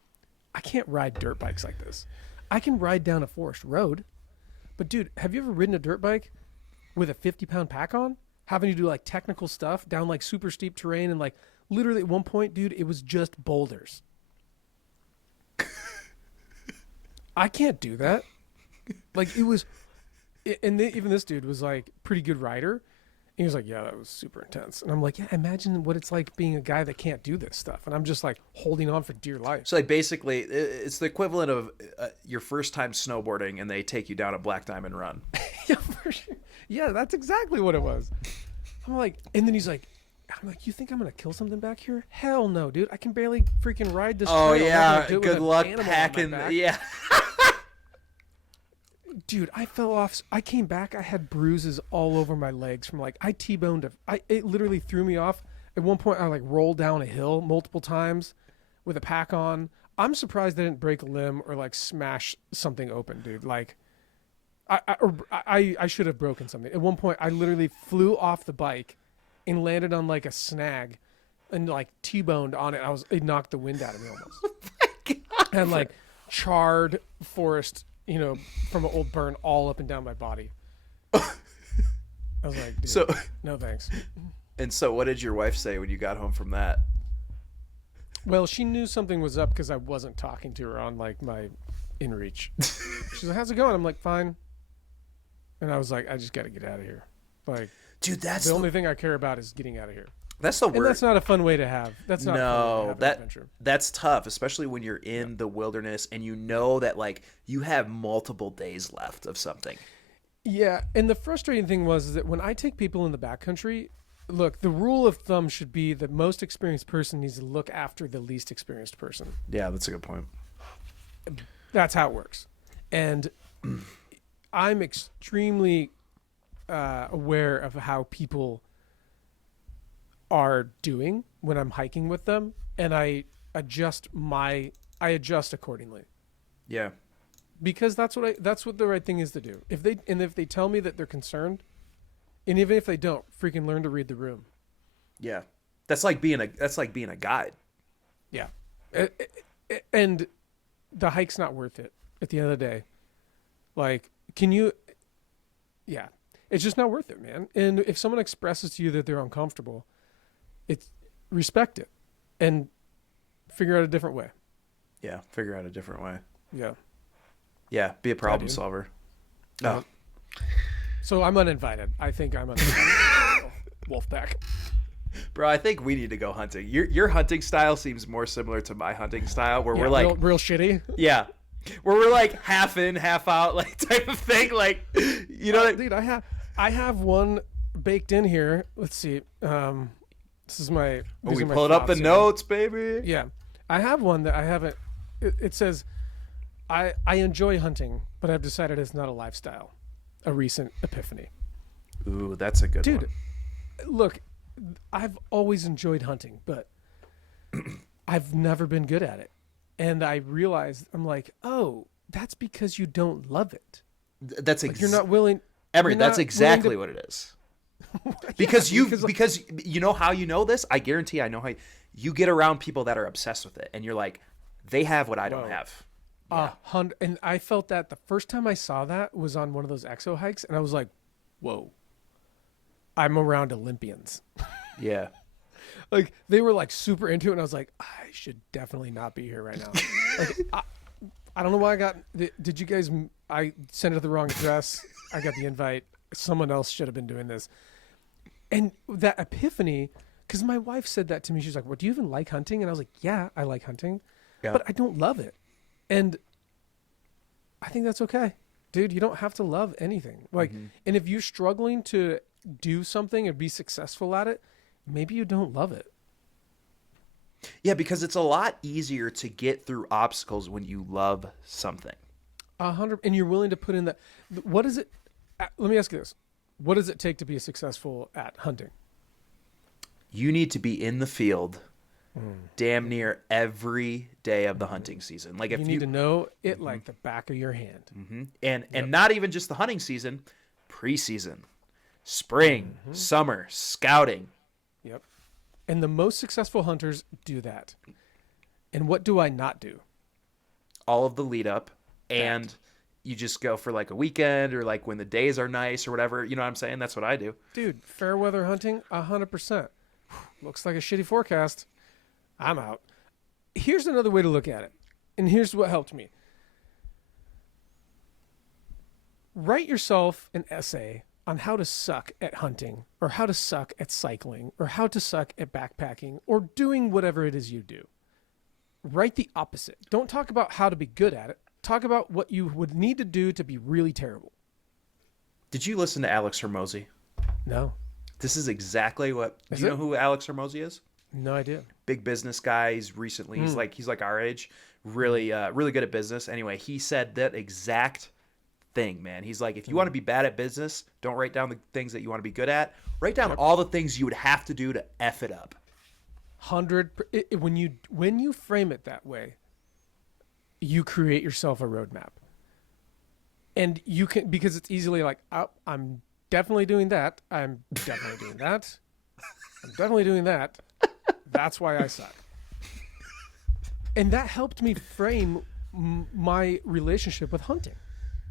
I can't ride dirt bikes like this. I can ride down a forest road. But, dude, have you ever ridden a dirt bike with a 50-pound pack on? Having to do, like, technical stuff down, like, super steep terrain and, like, literally at one point, dude, it was just boulders. I can't do that. Like, it was, and even this dude was like pretty good rider. And he was like, yeah, that was super intense. And I'm like, yeah, imagine what it's like being a guy that can't do this stuff. And I'm just like holding on for dear life. So like basically it's the equivalent of your first time snowboarding and they take you down a Black Diamond Run. Yeah, for sure. Yeah, that's exactly what it was. I'm like, and then he's like, I'm like, you think I'm going to kill something back here? Hell no, dude. I can barely freaking ride this trail. Yeah. Good luck packing. Yeah. Dude, I fell off. I came back. I had bruises all over my legs from like, I T-boned. It literally threw me off. At one point, I like rolled down a hill multiple times with a pack on. I'm surprised I didn't break a limb or like smash something open, dude. Like, I should have broken something. At one point, I literally flew off the bike and landed on like a snag and like T-boned on it. It knocked the wind out of me almost. Oh my God. And like charred forest, you know, from an old burn all up and down my body. I was like, dude, so, no thanks. And so what did your wife say when you got home from that? Well, she knew something was up because I wasn't talking to her on like my inReach. She's like, how's it going? I'm like, fine. And I was like, I just got to get out of here. Like, dude, that's the only thing I care about is getting out of here. That's the word. And that's not a fun way to have. That's not no, an adventure. That's tough, especially when you're in the wilderness and you know that like you have multiple days left of something. Yeah, and the frustrating thing was that when I take people in the backcountry, look, the rule of thumb should be the most experienced person needs to look after the least experienced person. Yeah, that's a good point. That's how it works. And I'm extremely aware of how people are doing when I'm hiking with them, and I adjust accordingly. Yeah. Because that's what the right thing is to do. If they tell me that they're concerned, and even if they don't, freaking learn to read the room. Yeah. That's like being a guide. Yeah. And the hike's not worth it at the end of the day. Like, yeah. It's just not worth it, man. And if someone expresses to you that they're uncomfortable, respect it and figure out a different way. Yeah, figure out a different way. Yeah. Yeah, be a problem solver. No. So I'm uninvited. I think I'm uninvited. Wolfpack. Bro, I think we need to go hunting. Your hunting style seems more similar to my hunting style, where we're like real shitty. Yeah, where we're like half in, half out, like type of thing. Like, you know, dude, I have one baked in here. Let's see. This is my. We pulled up the notes, baby. Yeah, I have one that I haven't. It says, I enjoy hunting, but I've decided it's not a lifestyle. A recent epiphany. Ooh, that's a good Dude, one. look, I've always enjoyed hunting, but I've never been good at it. And I realized, I'm like, oh, that's because you don't love it. That's Like you're not willing. Emery, you're that's not exactly willing what it is. to, Because yeah, because you know how you know this? I guarantee I know how you get around people that are obsessed with it and you're like, they have what I don't Whoa. have. And I felt that the first time I saw that was on one of those exo hikes, and I was like, whoa, I'm around Olympians. Yeah. Like they were like super into it, and I was like, I should definitely not be here right now. Like I don't know why I got. Did you guys? I sent it to the wrong address. I got the invite. Someone else should have been doing this. And that epiphany, because my wife said that to me. She's like, "Well, do you even like hunting?" And I was like, "Yeah, I like hunting, Yeah. but I don't love it." And I think that's okay, dude. You don't have to love anything. Like, and if you're struggling to do something and be successful at it, maybe you don't love it. Yeah, because it's a lot easier to get through obstacles when you love something. 100, and you're willing to put in that. What is it? Let me ask you this: what does it take to be successful at hunting? You need to be in the field damn near every day of the hunting season. Like if You need to know it like the back of your hand. and not even just the hunting season, preseason, spring, summer, scouting. Yep. And the most successful hunters do that. And what do I not do? All of the lead up, and you just go for like a weekend or like when the days are nice or whatever. You know what I'm saying? That's what I do. Dude, fair weather hunting, 100%. Looks like a shitty forecast. I'm out. Here's another way to look at it. And here's what helped me. Write yourself an essay on how to suck at hunting, or how to suck at cycling, or how to suck at backpacking, or doing whatever it is you do. Write the opposite. Don't talk about how to be good at it. Talk about what you would need to do to be really terrible. Did you listen to Alex Hermosi? No. This is exactly what. Is Do you it? know who Alex Hermosi is? No idea. Big business guy. He's recently he's like our age, really really good at business. Anyway, he said that exact thing, man. He's like, if you want to be bad at business, don't write down the things that you want to be good at. Write down all the things you would have to do to F it up. 100. When you frame it that way, you create yourself a roadmap, and you can, because it's easily like, oh, I'm definitely doing that. I'm definitely doing that. I'm definitely doing that. That's why I suck. And that helped me frame my relationship with hunting.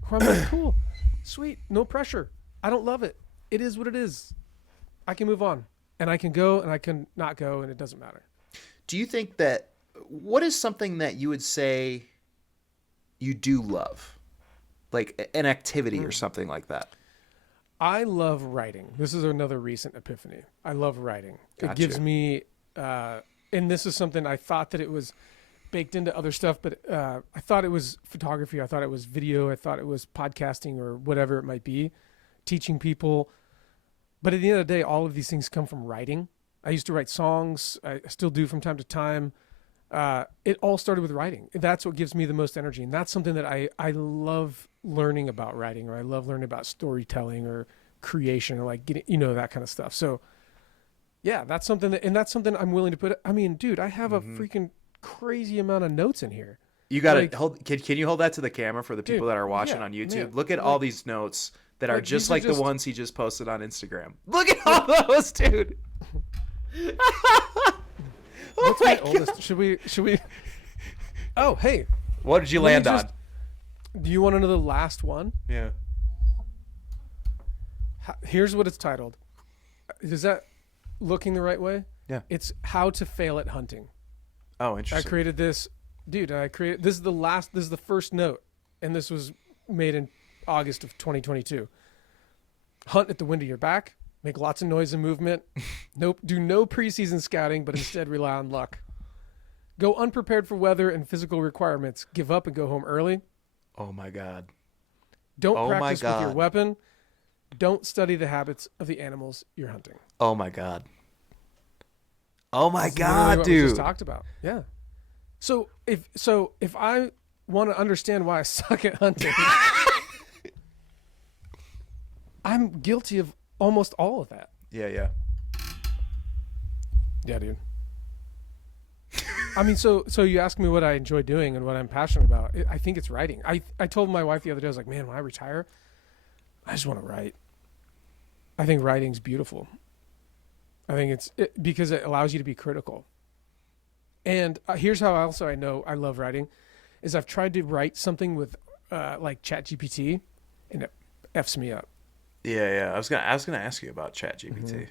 Where I'm like, cool, sweet, no pressure. I don't love it. It is what it is. I can move on, and I can go, and I can not go, and it doesn't matter. Do you think that what is something that you would say you do love? Like an activity or something like that? I love writing. This is another recent epiphany. I love writing. It Gotcha. gives me, and this is something I thought that it was baked into other stuff, but I thought it was photography. I thought it was video. I thought it was podcasting or whatever it might be, teaching people. But at the end of the day, all of these things come from writing. I used to write songs. I still do from time to time. It all started with writing. That's what gives me the most energy. And that's something that I love learning about writing, or I love learning about storytelling or creation, or like getting, that kind of stuff. So yeah, that's something that's something I'm willing to put. I mean, dude, I have a freaking crazy amount of notes in here. You got to Like, hold. Can you hold that to the camera for the people Dude, that are watching yeah, on YouTube? man, Look at all these notes that are like, just these are like the just- ones he just posted on Instagram. Look at all those, dude. What's my oldest? Should we? Oh, hey, What did you let me land on? just- do you want to know the last one? Yeah. Here's what it's titled. Is that looking the right way? Yeah. It's How to Fail at Hunting. Oh, I interesting. created this, dude. This is the first note, and this was made in August of 2022. Hunt at the wind of your back. Make lots of noise and movement. Nope. Do no preseason scouting, but instead rely on luck. Go unprepared for weather and physical requirements. Give up and go home early. Oh my God. Don't Oh my practice with your God. weapon. Don't study the habits of the animals you're hunting. Oh my God. Oh my That's literally God, what we dude. just talked about. Yeah. So if I want to understand why I suck at hunting, I'm guilty of almost all of that. Yeah. Yeah, dude. I mean, so you asked me what I enjoy doing and what I'm passionate about. I think it's writing. I told my wife the other day, I was like, man, when I retire, I just want to write. I think writing's beautiful. I think because it allows you to be critical. And here's how also I know I love writing, is I've tried to write something with like ChatGPT, and it F's me up. Yeah. I was gonna ask you about ChatGPT. Mm-hmm.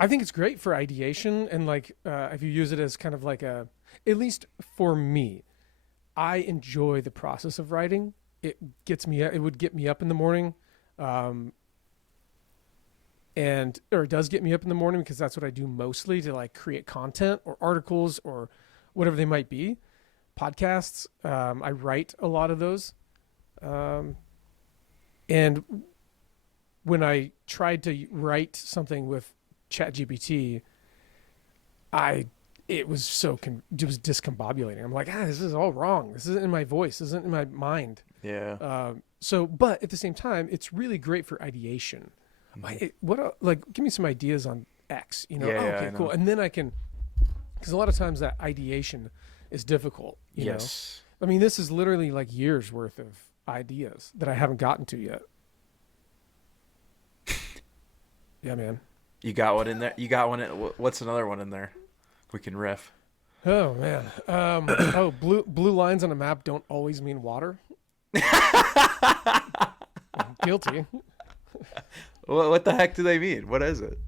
I think it's great for ideation, and like if you use it as kind of like at least for me, I enjoy the process of writing. It would get me up in the morning, or it does get me up in the morning because that's what I do mostly, to like create content or articles or whatever they might be. Podcasts, I write a lot of those. And when I tried to write something with ChatGPT, it was discombobulating. I'm like, this is all wrong. This isn't in my voice. This isn't in my mind. Yeah. But at the same time, it's really great for ideation. Give me some ideas on X, Yeah, okay, cool. And then I can, because a lot of times that ideation is difficult, you know? I mean, this is literally like years worth of ideas that I haven't gotten to yet. Yeah, man. You got one in there? You got one what's another one in there? We can riff. Oh, man. Blue lines on a map don't always mean water. Guilty. What the heck do they mean? What is it?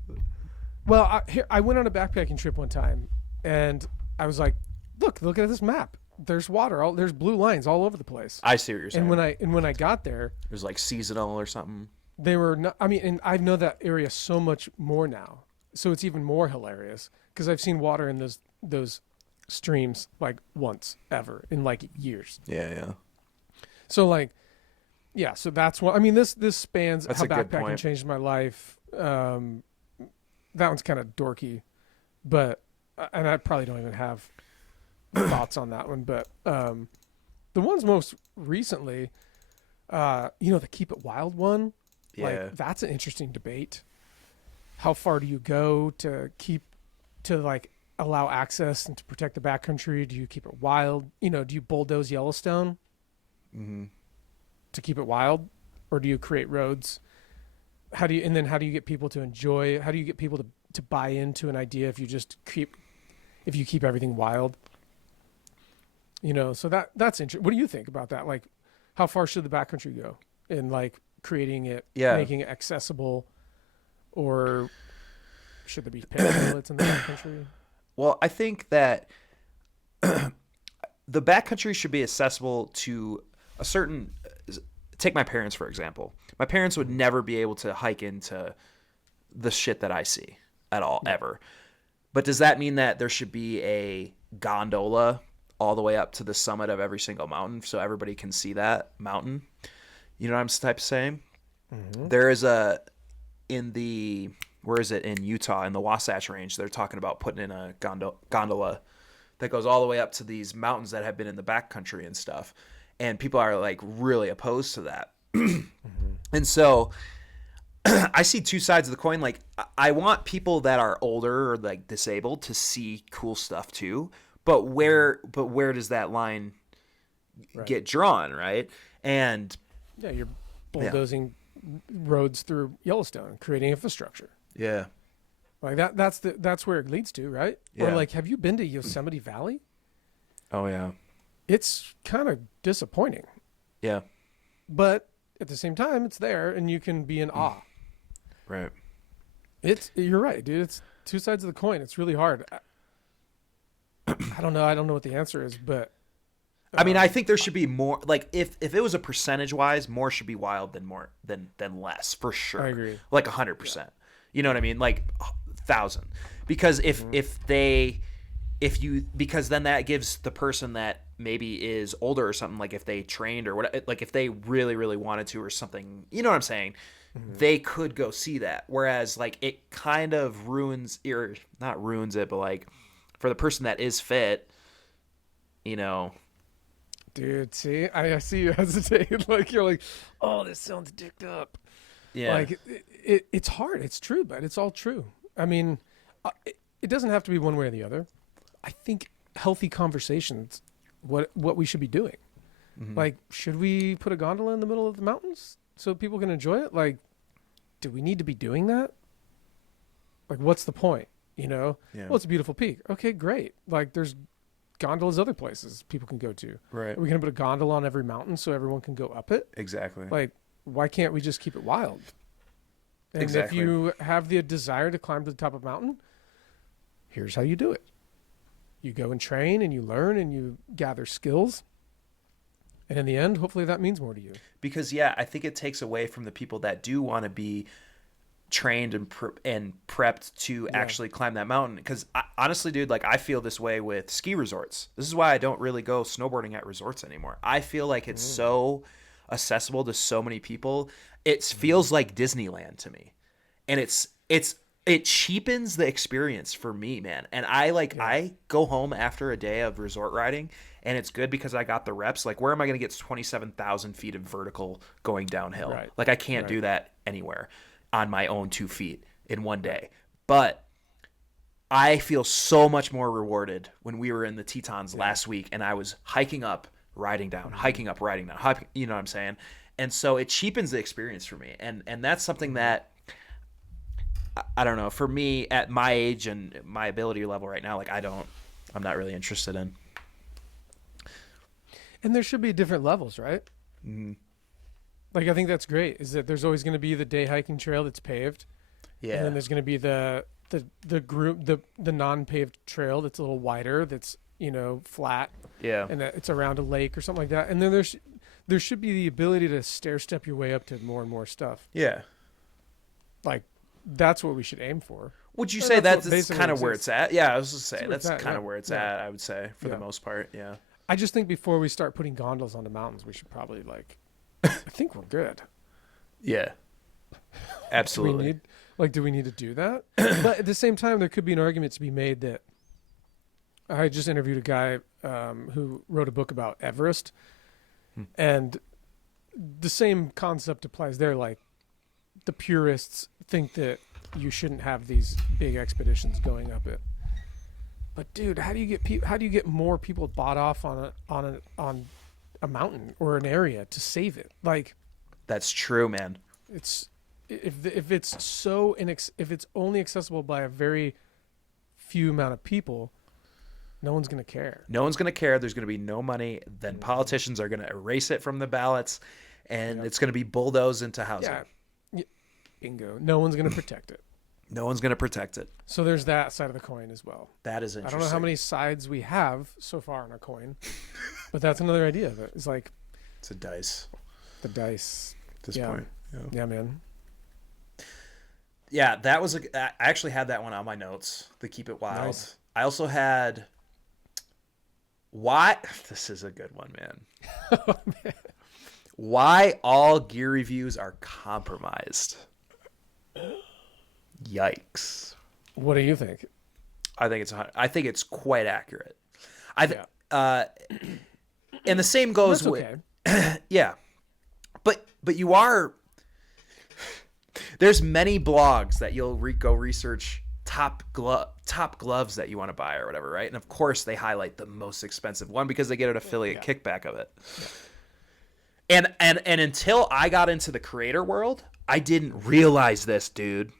Well, I went on a backpacking trip one time, and I was like, look at this map. There's water. There's blue lines all over the place. I see what you're saying. And when I got there, it was like seasonal or something. They were not, I mean, and I know that area so much more now, so it's even more hilarious because I've seen water in those streams like once ever in like years. Yeah. So like, yeah. So that's what I mean. This spans that's how backpacking changed my life. That one's kind of dorky, but and I probably don't even have thoughts on that one. But the ones most recently, the Keep It Wild one. Yeah. Like, that's an interesting debate. How far do you go to like allow access and to protect the backcountry? Do you keep it wild? Do you bulldoze Yellowstone to keep it wild, or do you create roads? How do you get people to enjoy? How do you get people to buy into an idea if you keep everything wild? So that's interesting. What do you think about that? Like, how far should the backcountry go in like creating it, making it accessible, or should there be pit in the backcountry? Well, I think that the backcountry should be accessible to a certain. Take my parents, for example. My parents would never be able to hike into the shit that I see at all, ever. But does that mean that there should be a gondola all the way up to the summit of every single mountain so everybody can see that mountain? You know what I'm saying? Mm-hmm. There is where is it, in Utah, in the Wasatch Range, they're talking about putting in a gondola that goes all the way up to these mountains that have been in the backcountry and stuff. And people are like really opposed to that. And so I see two sides of the coin. Like, I want people that are older or like disabled to see cool stuff too. But where does that line get drawn, right? And yeah, you're bulldozing roads through Yellowstone, creating infrastructure. Yeah. Like that's where it leads to, right? Yeah. Or like, have you been to Yosemite Valley? Oh yeah. It's kind of disappointing. Yeah. But at the same time, it's there and you can be in awe. Right. You're right, dude. It's two sides of the coin. It's really hard. I don't know. I don't know what the answer is, but I mean, I think there should be more. Like, if it was a percentage wise, more should be wild than less, for sure. I agree. Like 100%. You know what I mean? Like 1,000. Because because then that gives the person that maybe is older or something, like if they trained or what, like if they really, really wanted to or something, you know what I'm saying? They could go see that. Whereas like it kind of not ruins it, but like for the person that is fit, Dude, see, I see you hesitate. Like you're like, oh, this sounds dicked up. Yeah. Like it's hard. It's true, but it's all true. I mean, it doesn't have to be one way or the other. I think healthy conversations, what we should be doing. Mm-hmm. Like, should we put a gondola in the middle of the mountains so people can enjoy it? Like, do we need to be doing that? Like, what's the point? You know? Yeah. Well, it's a beautiful peak. Okay, great. Like, there's gondolas other places people can go to. Right. Are we going to put a gondola on every mountain so everyone can go up it? Exactly. Like, why can't we just keep it wild? And Exactly. if you have the desire to climb to the top of a mountain, here's how you do it. You go and train and you learn and you gather skills. And in the end, hopefully that means more to you. Because, yeah, I think it takes away from the people that do want to be trained and prepped to actually climb that mountain. Because honestly, dude, like I feel this way with ski resorts. This is why I don't really go snowboarding at resorts anymore. I feel like it's so accessible to so many people. It feels like Disneyland to me. And it cheapens the experience for me, man. And I go home after a day of resort riding, and it's good because I got the reps. Like, where am I going to get 27,000 feet of vertical going downhill? Right. Like, I can't do that anywhere on my own 2 feet in one day. But I feel so much more rewarded when we were in the Tetons last week, and I was hiking up, riding down, hiking up, riding down. You know what I'm saying? And so it cheapens the experience for me. And that's something that, I don't know, for me at my age and my ability level right now, like I'm not really interested in. And there should be different levels, right? Mm-hmm. Like, I think that's great, is that there's always going to be the day hiking trail that's paved. Yeah. And then there's going to be the non-paved trail that's a little wider, that's, you know, flat. Yeah. And that it's around a lake or something like that. And then there should be the ability to stair step your way up to more and more stuff. Yeah. Like, that's what we should aim for. Would you And say that's what that's kind of where it's at? Yeah, I was just saying That's that's where it's at, kind of yeah. where it's Yeah. at, I would say, for the most part. Yeah. I just think before we start putting gondolas on the mountains, we should probably, like, I think we're good. Yeah. Absolutely. Do we need to do that? But at the same time, there could be an argument to be made that I just interviewed a guy who wrote a book about Everest, and the same concept applies there. Like, the purists think that you shouldn't have these big expeditions going up it. But dude, how do you get more people bought off on a mountain or an area to save it? Like, That's true, man. it's if it's if it's only accessible by a very few amount of people, no one's gonna care. No one's going to care. There's going to be no money. Then politicians are going to erase it from the ballots, and it's going to be bulldozed into housing. Yeah, bingo. No one's gonna protect it. No one's going to protect it. So there's that side of the coin as well. That is I interesting. don't know how many sides we have so far on a coin, but that's another idea. That is like It's a dice the dice. at this Yeah. point. Yeah, man. Yeah, that was I actually had that one on my notes, the Keep It Wild. Nice. I also had why this is a good one, man. Why all gear reviews are compromised. Yikes. What do you think? I think it's quite accurate. And the same goes That's with okay. yeah. But you are there's many blogs that you'll go research top gloves that you want to buy or whatever, right? And of course they highlight the most expensive one because they get an affiliate kickback of it. Yeah. And until I got into the creator world, I didn't realize this, dude.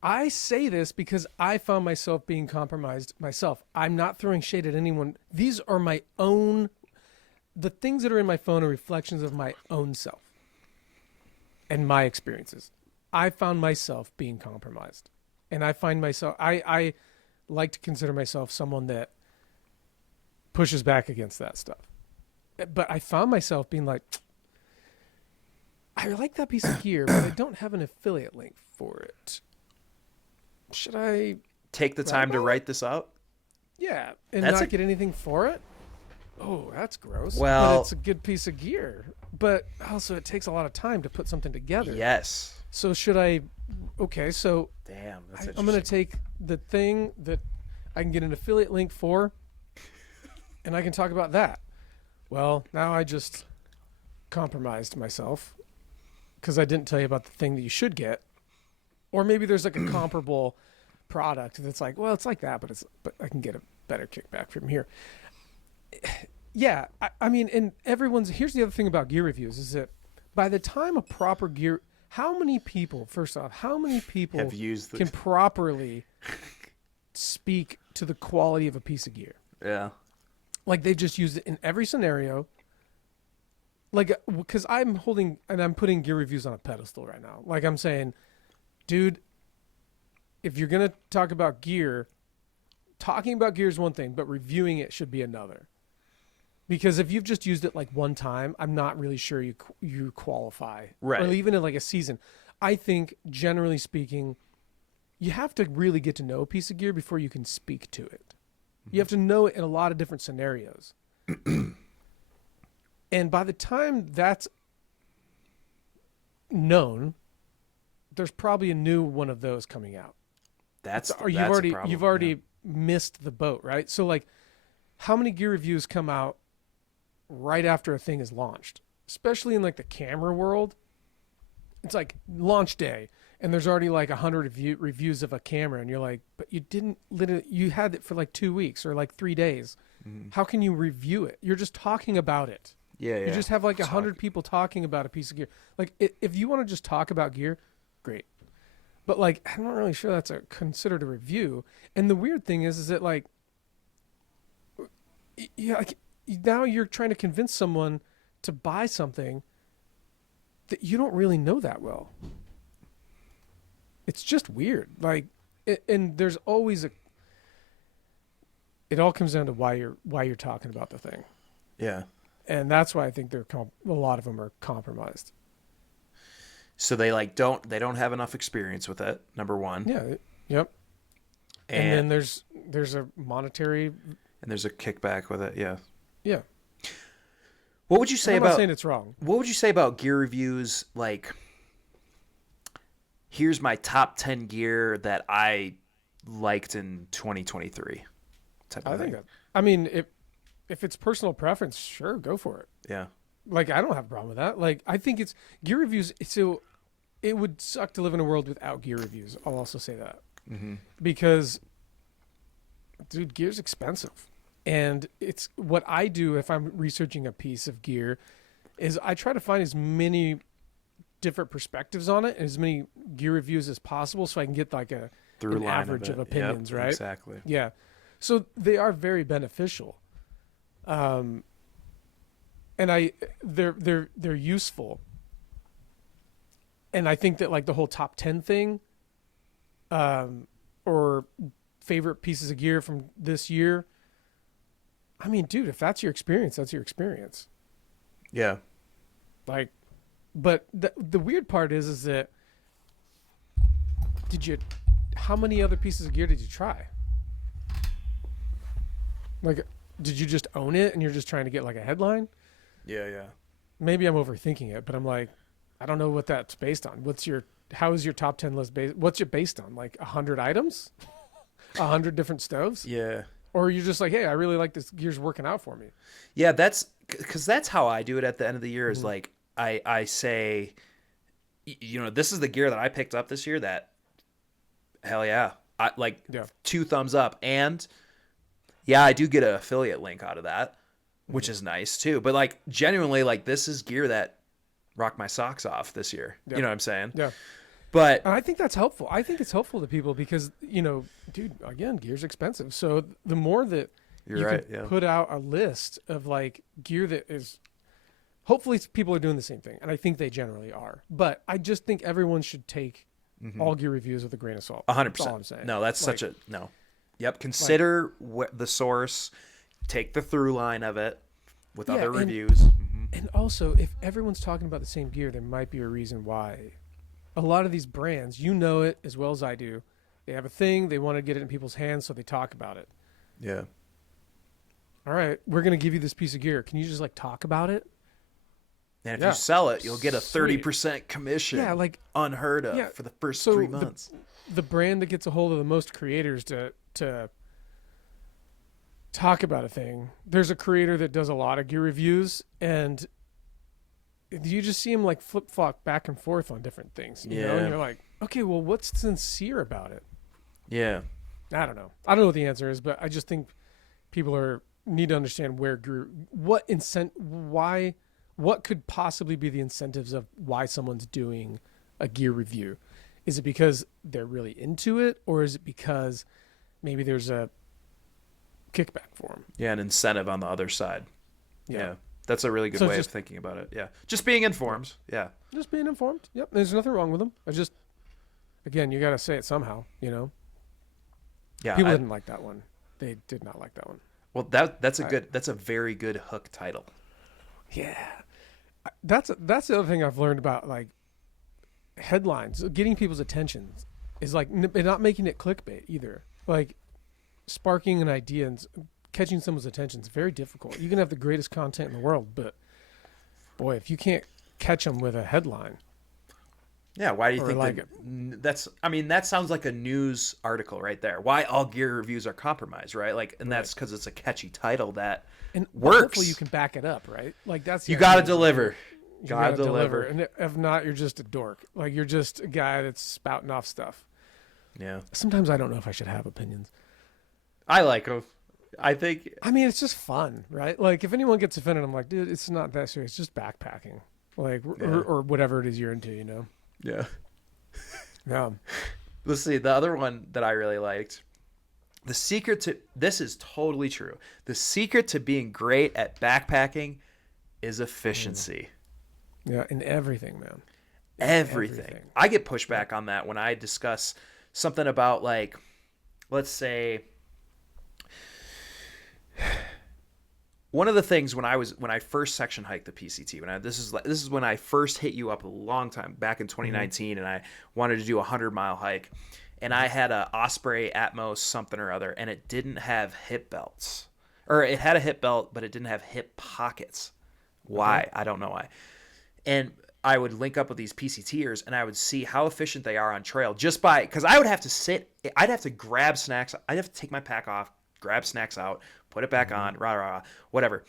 I say this because I found myself being compromised myself. I'm not throwing shade at anyone. These are my own. The things that are in my phone are reflections of my own self and my experiences. I found myself being compromised. And I find myself, I like to consider myself someone that pushes back against that stuff. But I found myself being like, I like that piece of gear, but I don't have an affiliate link for it. Should I take the time to write this out? Yeah, and not get anything for it? Oh, that's gross. Well, but it's a good piece of gear. But also it takes a lot of time to put something together. Yes. So should I okay, so damn, I'm going to take the thing that I can get an affiliate link for and I can talk about that. Well, now I just compromised myself because I didn't tell you about the thing that you should get. Or maybe there's like a comparable product that's like, well, it's like that, but I can get a better kickback from here. Yeah, I mean, and here's the other thing about gear reviews is that by the time a proper gear, how many people, first off, Have used can properly speak to the quality of a piece of gear? Yeah. Like they've just used it in every scenario. Like, because I'm putting gear reviews on a pedestal right now. Like I'm saying, dude, if you're going to talk about gear, talking about gear is one thing, but reviewing it should be another. Because if you've just used it like one time, I'm not really sure you qualify. Right. Or even in like a season. I think, generally speaking, you have to really get to know a piece of gear before you can speak to it. You have to know it in a lot of different scenarios. And by the time that's known, there's probably a new one of those coming out. You've already missed the boat, right? So like, how many gear reviews come out right after a thing is launched? Especially in like the camera world, it's like launch day, and there's already like 100 reviews of a camera, and you're like, but you had it for like 2 weeks or like 3 days. Mm-hmm. How can you review it? You're just talking about it. Yeah. You just have like 100 people talking about a piece of gear. Like if you want to just talk about gear, great. But like, I'm not really sure that's considered a review. And the weird thing is that like, yeah, like now you're trying to convince someone to buy something that you don't really know that well. It's just weird. Like, and there's always it all comes down to why you're talking about the thing. Yeah. And that's why I think a lot of them are compromised. So they don't have enough experience with it. Number one. Yeah. Yep. And then there's a monetary. And there's a kickback with it. Yeah. Yeah. What would you say I'm about? not saying it's wrong. What would you say about gear reviews? Like, here's my top 10 gear that I liked in 2023. Type of thing. I mean, if it's personal preference, sure, go for it. Yeah. Like, I don't have a problem with that. Like, I think it's gear reviews. So it would suck to live in a world without gear reviews. I'll also say that. Mm-hmm. Because, dude, gear's expensive. And it's what I do if I'm researching a piece of gear is I try to find as many different perspectives on it and as many gear reviews as possible so I can get like an average of opinions, right? Exactly. Yeah. So they are very beneficial. And they're useful. And I think that like the whole top 10 thing, or favorite pieces of gear from this year, I mean, dude, if that's your experience, that's your experience. Yeah. Like, but the weird part is that how many other pieces of gear did you try? Like, did you just own it and you're just trying to get like a headline? Yeah. Maybe I'm overthinking it, but I'm like, I don't know what that's based on. How is your top 10 list based? What's it based on? Like 100 items? 100 different stoves? Yeah. Or you're just like, hey, I really like this gear's working out for me. Yeah, that's because that's how I do it at the end of the year is like, I say, this is the gear that I picked up this year that, hell yeah. 2 thumbs up. And yeah, I do get an affiliate link out of that, which is nice too. But like genuinely, like this is gear that rocked my socks off this year. Yep. You know what I'm saying? Yeah. But I think that's helpful. I think it's helpful to people because, dude, again, gear's expensive. So the more that you can put out a list of like gear that is, hopefully people are doing the same thing. And I think they generally are. But I just think everyone should take all gear reviews with a grain of salt. 100%. That's all I'm saying. No, that's no. Yep. Consider the source, take the through line of it with other reviews. And also, if everyone's talking about the same gear, there might be a reason why. A lot of these brands, it as well as I do. They have a thing, they want to get it in people's hands, so they talk about it. Yeah. All right, we're going to give you this piece of gear. Can you just like talk about it? And if you sell it, you'll get a 30% commission. Yeah, like unheard of for the first 3 months. The brand that gets a hold of the most creators to talk about a thing, there's a creator that does a lot of gear reviews, and you just see him like flip flop back and forth on different things. You know, and you're like, okay, well, what's sincere about it? Yeah. I don't know. I don't know what the answer is, but I just think people need to understand what could possibly be the incentives of why someone's doing a gear review. Is it because they're really into it, or is it because maybe there's a kickback for them? Yeah, an incentive on the other side. Yeah. That's a really good way of thinking about it. Yeah. Just being informed. Yeah. Just being informed. Yep. There's nothing wrong with them. Again, you got to say it somehow, you know? Yeah. People didn't like that one. They did not like that one. Well, that's a very good hook title. Yeah. That's the other thing I've learned about like headlines, getting people's attention is like not making it clickbait either. Like sparking an idea and catching someone's attention is very difficult. You can have the greatest content in the world, but boy, if you can't catch them with a headline. Yeah, why do you think that sounds like a news article right there. Why all gear reviews are compromised, right? Like, and that's because it's a catchy title that works. Hopefully you can back it up, right? Like that's you got to deliver. You gotta deliver, and if not, you're just a dork. Like you're just a guy that's spouting off stuff. Yeah. Sometimes I don't know if I should have opinions. I like them. I mean, it's just fun, right? Like if anyone gets offended, I'm like, dude, it's not that serious. It's just backpacking, like or whatever it is you're into, you know. Yeah. Yeah. Let's see. The other one that I really liked. This is totally true. The secret to being great at backpacking is efficiency. Yeah, in everything, man. Everything. I get pushback on that when I discuss something about like, let's say, one of the things when I first section hiked the PCT, this is when I first hit you up a long time back in 2019, and I wanted to do a 100-mile hike, and I had a Osprey Atmos something or other, and it didn't have hip belts, or it had a hip belt, but it didn't have hip pockets. Why? I don't know why. And I would link up with these PCTers, and I would see how efficient they are on trail because I would have to I'd have to grab snacks. I'd have to take my pack off, grab snacks out, put it back on, whatever.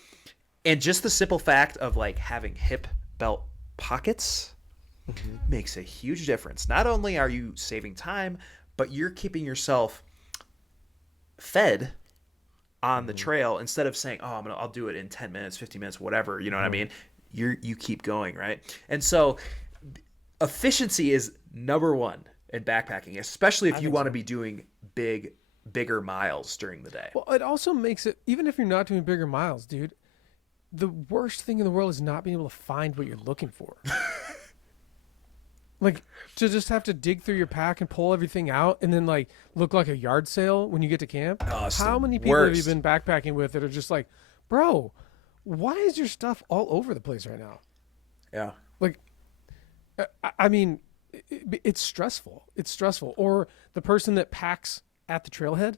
And just the simple fact of like having hip belt pockets makes a huge difference. Not only are you saving time, but you're keeping yourself fed on the trail instead of saying, "Oh, I'll do it in 10 minutes, 15 minutes, whatever." You know what I mean? You keep going, right? And so efficiency is number one in backpacking, especially if you want to be doing bigger miles during the day. Well, it also makes it, even if you're not doing bigger miles, dude, the worst thing in the world is not being able to find what you're looking for. Like to just have to dig through your pack and pull everything out and then like look like a yard sale when you get to camp. How many people have you been backpacking with that are just like, bro, why is your stuff all over the place right now? Yeah. Like, I mean, it's stressful. It's stressful. Or the person that packs at the trailhead.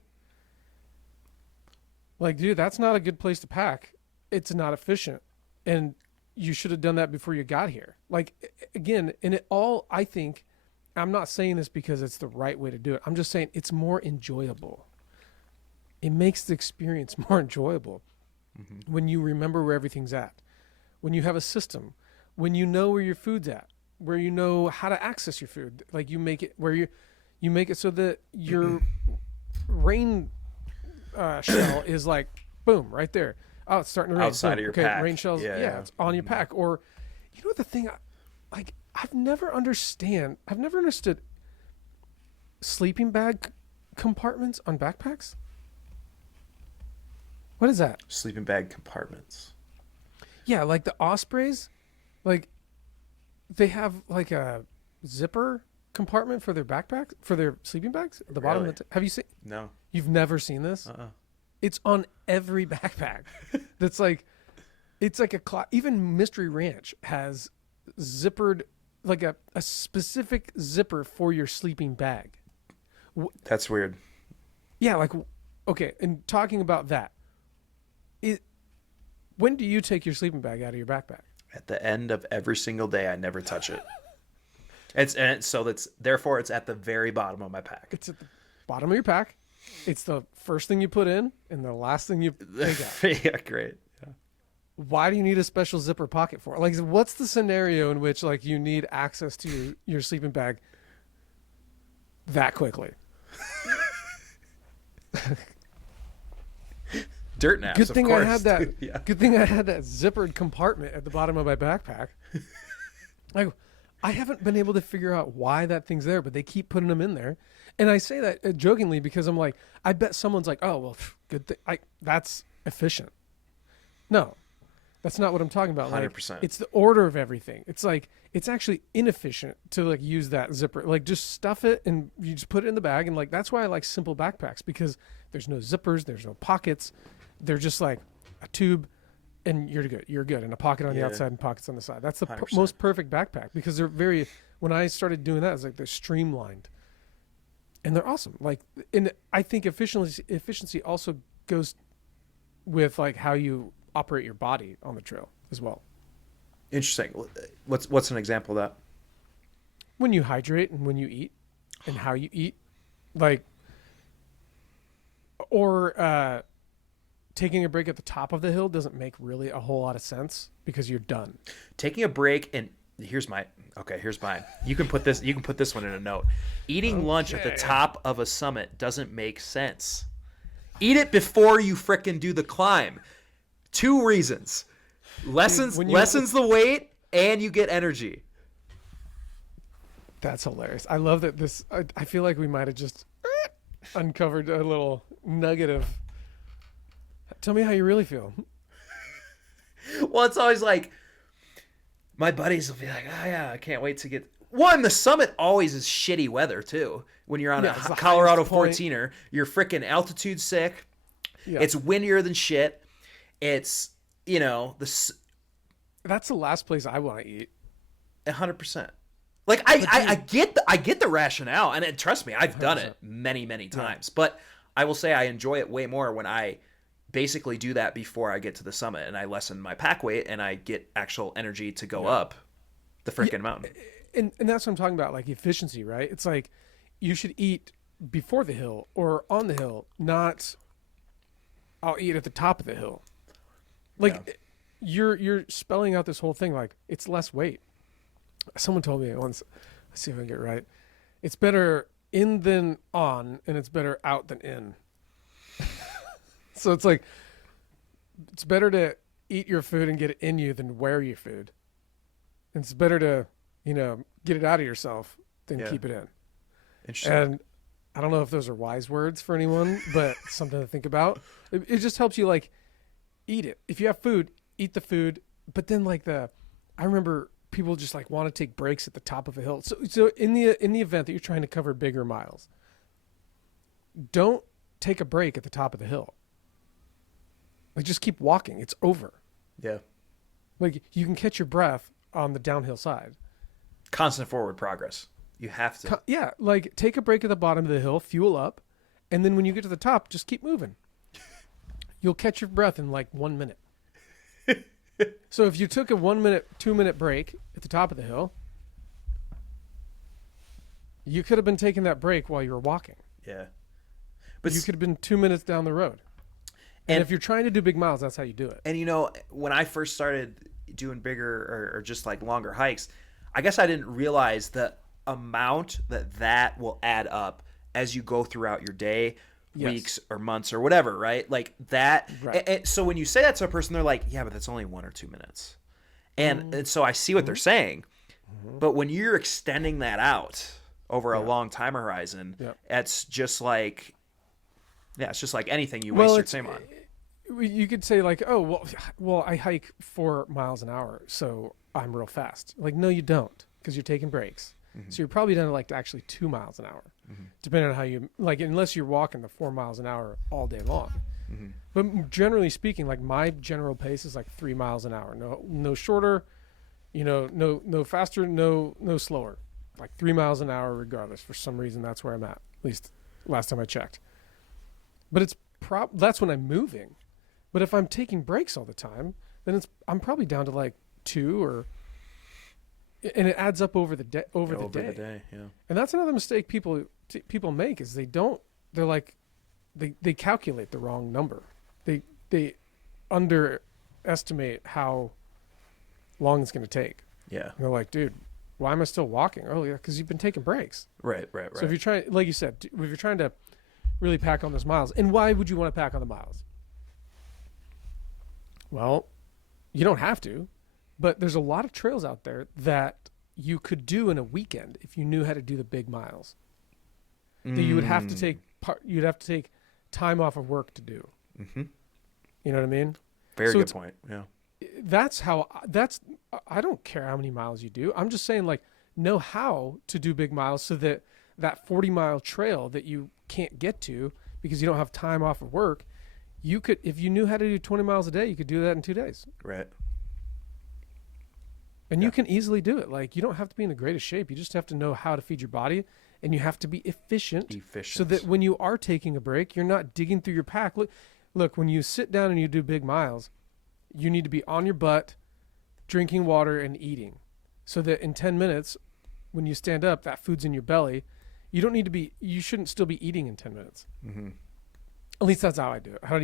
Like, dude, that's not a good place to pack. It's not efficient. And you should have done that before you got here. Like, again, and it all, I think, I'm not saying this because it's the right way to do it. I'm just saying it's more enjoyable. It makes the experience more enjoyable when you remember where everything's at, when you have a system, when you know where your food's at, where you know how to access your food. Like you make it where you make it so that your rain shell is like, boom, right there. Oh, it's starting to rain. Outside of your pack. Rain shells, yeah, it's on your pack. Or, you know, the thing, I've never understood sleeping bag compartments on backpacks. What is that? Sleeping bag compartments. Yeah, like the Ospreys, like they have like a zipper compartment for their backpacks, for their sleeping bags at the bottom of have you seen? No. You've never seen this? It's on every backpack. That's like, it's like even Mystery Ranch has zippered, like a specific zipper for your sleeping bag. That's weird. Yeah, like, okay, and talking about that, when do you take your sleeping bag out of your backpack? At the end of every single day, I never touch it. Therefore it's at the very bottom of my pack. It's at the bottom of your pack. It's the first thing you put in and the last thing you take out. Yeah, great. Yeah. Why do you need a special zipper pocket for? Like, what's the scenario in which like you need access to your sleeping bag that quickly? Dirt naps. Good thing of course, I had that. dude. Yeah. Good thing I had that zippered compartment at the bottom of my backpack. Like, I haven't been able to figure out why that thing's there, but they keep putting them in there. And I say that jokingly because I'm like, I bet someone's like, oh well, good thing. That's efficient. No, that's not what I'm talking about. Like, 100%. it's the order of everything. It's like it's actually inefficient to like use that zipper. Like just stuff it and you just put it in the bag. And like that's why I like simple backpacks because there's no zippers, there's no pockets. They're just like a tube, and you're good. You're good. And a pocket on the outside and pockets on the side. That's the most perfect backpack because they're very. When I started doing that, it's like they're streamlined, and they're awesome. Like, and I think efficiency also goes with like how you operate your body on the trail as well. Interesting. What's an example of that? When you hydrate and when you eat, and how you eat, like, or taking a break at the top of the hill doesn't make really a whole lot of sense because you're done. Taking a break and here's mine. You can put this one in a note. Eating lunch at the top of a summit doesn't make sense. Eat it before you frickin' do the climb. 2 reasons. Lessens the weight and you get energy. That's hilarious. I love that this I feel like we might have just uncovered a little nugget of tell me how you really feel. Well, it's always like my buddies will be like, oh yeah, I can't wait to get one. The summit always is shitty weather too. When you're on a Colorado 14er, you're freaking altitude sick. Yeah. It's windier than shit. It's, that's the last place I want to eat. 100%. Like I get the rationale, and trust me, I've 100%. Done it many times. Yeah. But I will say I enjoy it way more when I basically do that before I get to the summit, and I lessen my pack weight, and I get actual energy to go up the freaking mountain. And that's what I'm talking about, like efficiency, right? It's like you should eat before the hill or on the hill, not I'll eat at the top of the hill. Like you're spelling out this whole thing like it's less weight. Someone told me once, let's see if I can get it right. It's better in than on, and it's better out than in. So it's like, it's better to eat your food and get it in you than wear your food. And it's better to, get it out of yourself than keep it in. Interesting. And I don't know if those are wise words for anyone, but something to think about. It just helps you like eat it. If you have food, eat the food. But then I remember people just like want to take breaks at the top of a hill. So in the event that you're trying to cover bigger miles, don't take a break at the top of the hill. Like just keep walking. It's over. Yeah. Like you can catch your breath on the downhill side. Constant forward progress. You have to. Yeah. Like take a break at the bottom of the hill, fuel up. And then when you get to the top, just keep moving. You'll catch your breath in like 1 minute. So if you took a 1 minute, 2 minute break at the top of the hill, you could have been taking that break while you were walking. Yeah. But you could have been 2 minutes down the road. And if you're trying to do big miles, that's how you do it. And when I first started doing bigger or just like longer hikes, I guess I didn't realize the amount that will add up as you go throughout your day, weeks or months or whatever, right? Like that. Right. And so when you say that to a person, they're like, yeah, but that's only 1 or 2 minutes. And so I see what they're saying. Mm-hmm. But when you're extending that out over a long time horizon, it's just like, it's just like anything you waste your time on. You could say like, oh, well, I hike 4 miles an hour, so I'm real fast. Like, no, you don't, because you're taking breaks. Mm-hmm. So you're probably down to like actually 2 miles an hour, depending on how you like, unless you're walking the 4 miles an hour all day long. Mm-hmm. But generally speaking, like my general pace is like 3 miles an hour. No shorter, no faster, no slower. Like 3 miles an hour, regardless. For some reason, that's where I'm at least last time I checked. But that's when I'm moving. But if I'm taking breaks all the time, then I'm probably down to like 2 and it adds up over the day. Over the day, yeah. And that's another mistake people make is they're like, they calculate the wrong number. They underestimate how long it's going to take. Yeah. And they're like, dude, why am I still walking? Oh yeah, because you've been taking breaks. Right. So if you're trying, like you said, if you're trying to really pack on those miles, and why would you want to pack on the miles? Well, you don't have to, but there's a lot of trails out there that you could do in a weekend if you knew how to do the big miles. That you would have to take you'd have to take time off of work to do. Mm-hmm. You know what I mean? Very So good point. Yeah. I don't care how many miles you do. I'm just saying, like, know how to do big miles so that 40-mile trail that you can't get to because you don't have time off of work, you could, if you knew how to do 20 miles a day, you could do that in 2 days. Right. And you can easily do it. Like, you don't have to be in the greatest shape. You just have to know how to feed your body, and you have to be efficient. So that when you are taking a break, you're not digging through your pack. Look, when you sit down and you do big miles, you need to be on your butt, drinking water and eating, so that in 10 minutes, when you stand up, that food's in your belly. You shouldn't still be eating in 10 minutes. Mm-hmm. At least that's how I do it. How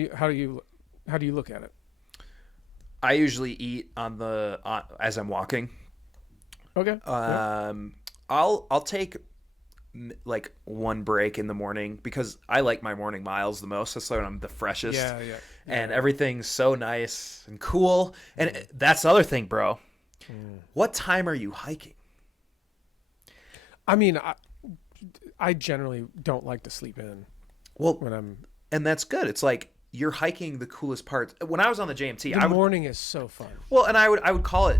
do you look at it? I usually eat as I'm walking. Okay. I'll take like one break in the morning because I like my morning miles the most. That's when I'm the freshest. Yeah. And everything's so nice and cool. And that's the other thing, bro. What time are you hiking? I mean, I generally don't like to sleep in. Well, and that's good. It's like you're hiking the coolest parts. When I was on the JMT, the morning is so fun. Well, and I would call it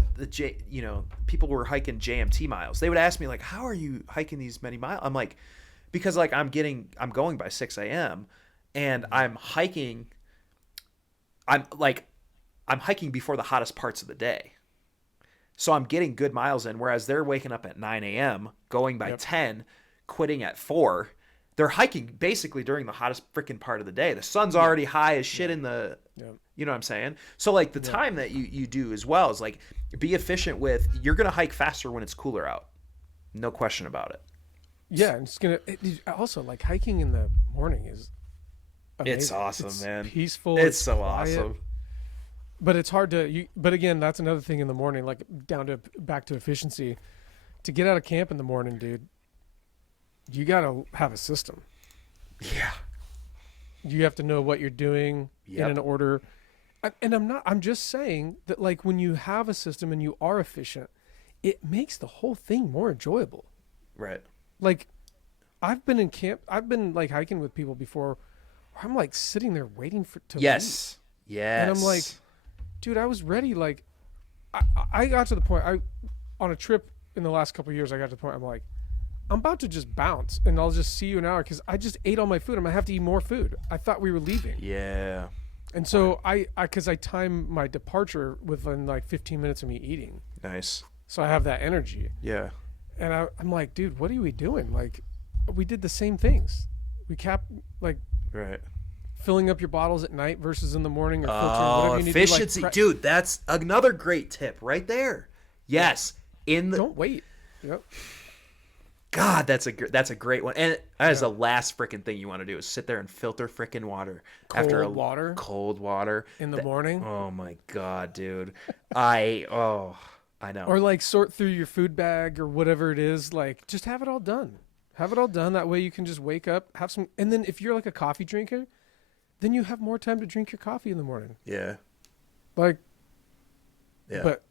people were hiking JMT miles. They would ask me like, "How are you hiking these many miles?" I'm like, because like I'm going by 6 a.m. and I'm hiking before the hottest parts of the day. So I'm getting good miles in, whereas they're waking up at 9 a.m., going by 10, quitting at 4. They're hiking basically during the hottest freaking part of the day. The sun's already high as shit in the, you know what I'm saying? So like the time that you do as well is like be efficient with, you're going to hike faster when it's cooler out. No question about it. Yeah. And also like hiking in the morning is amazing. It's awesome, it's man. Peaceful. It's so quiet. awesome. But it's hard but again, that's another thing in the morning, like back to efficiency. To get out of camp in the morning, dude, you got to have a system. Yeah. You have to know what you're doing in an order. And I'm just saying that like when you have a system and you are efficient, it makes the whole thing more enjoyable. Right. Like I've been in camp, I've been like hiking with people before where I'm like sitting there waiting to leave. Yes. And I'm like, dude, I was ready. Like I got to the point, on a trip in the last couple of years, I got to the point I'm like, I'm about to just bounce and I'll just see you in an hour because I just ate all my food. I'm going to have to eat more food. I thought we were leaving. Yeah. And so because I time my departure within like 15 minutes of me eating. Nice. So I have that energy. Yeah. And I'm like, dude, what are we doing? Like, we did the same things. We kept like filling up your bottles at night versus in the morning or filtering whatever you need efficiency. to like Dude, that's another great tip right there. Yes. Don't wait. Yep. God, that's a great one. And that is the last freaking thing you want to do is sit there and filter freaking water. Cold water. In the morning. Oh my God, dude. I know. Or like sort through your food bag or whatever it is. Like just have it all done. Have it all done. That way you can just wake up, have some. And then if you're like a coffee drinker, then you have more time to drink your coffee in the morning. Yeah. Like. Yeah. But,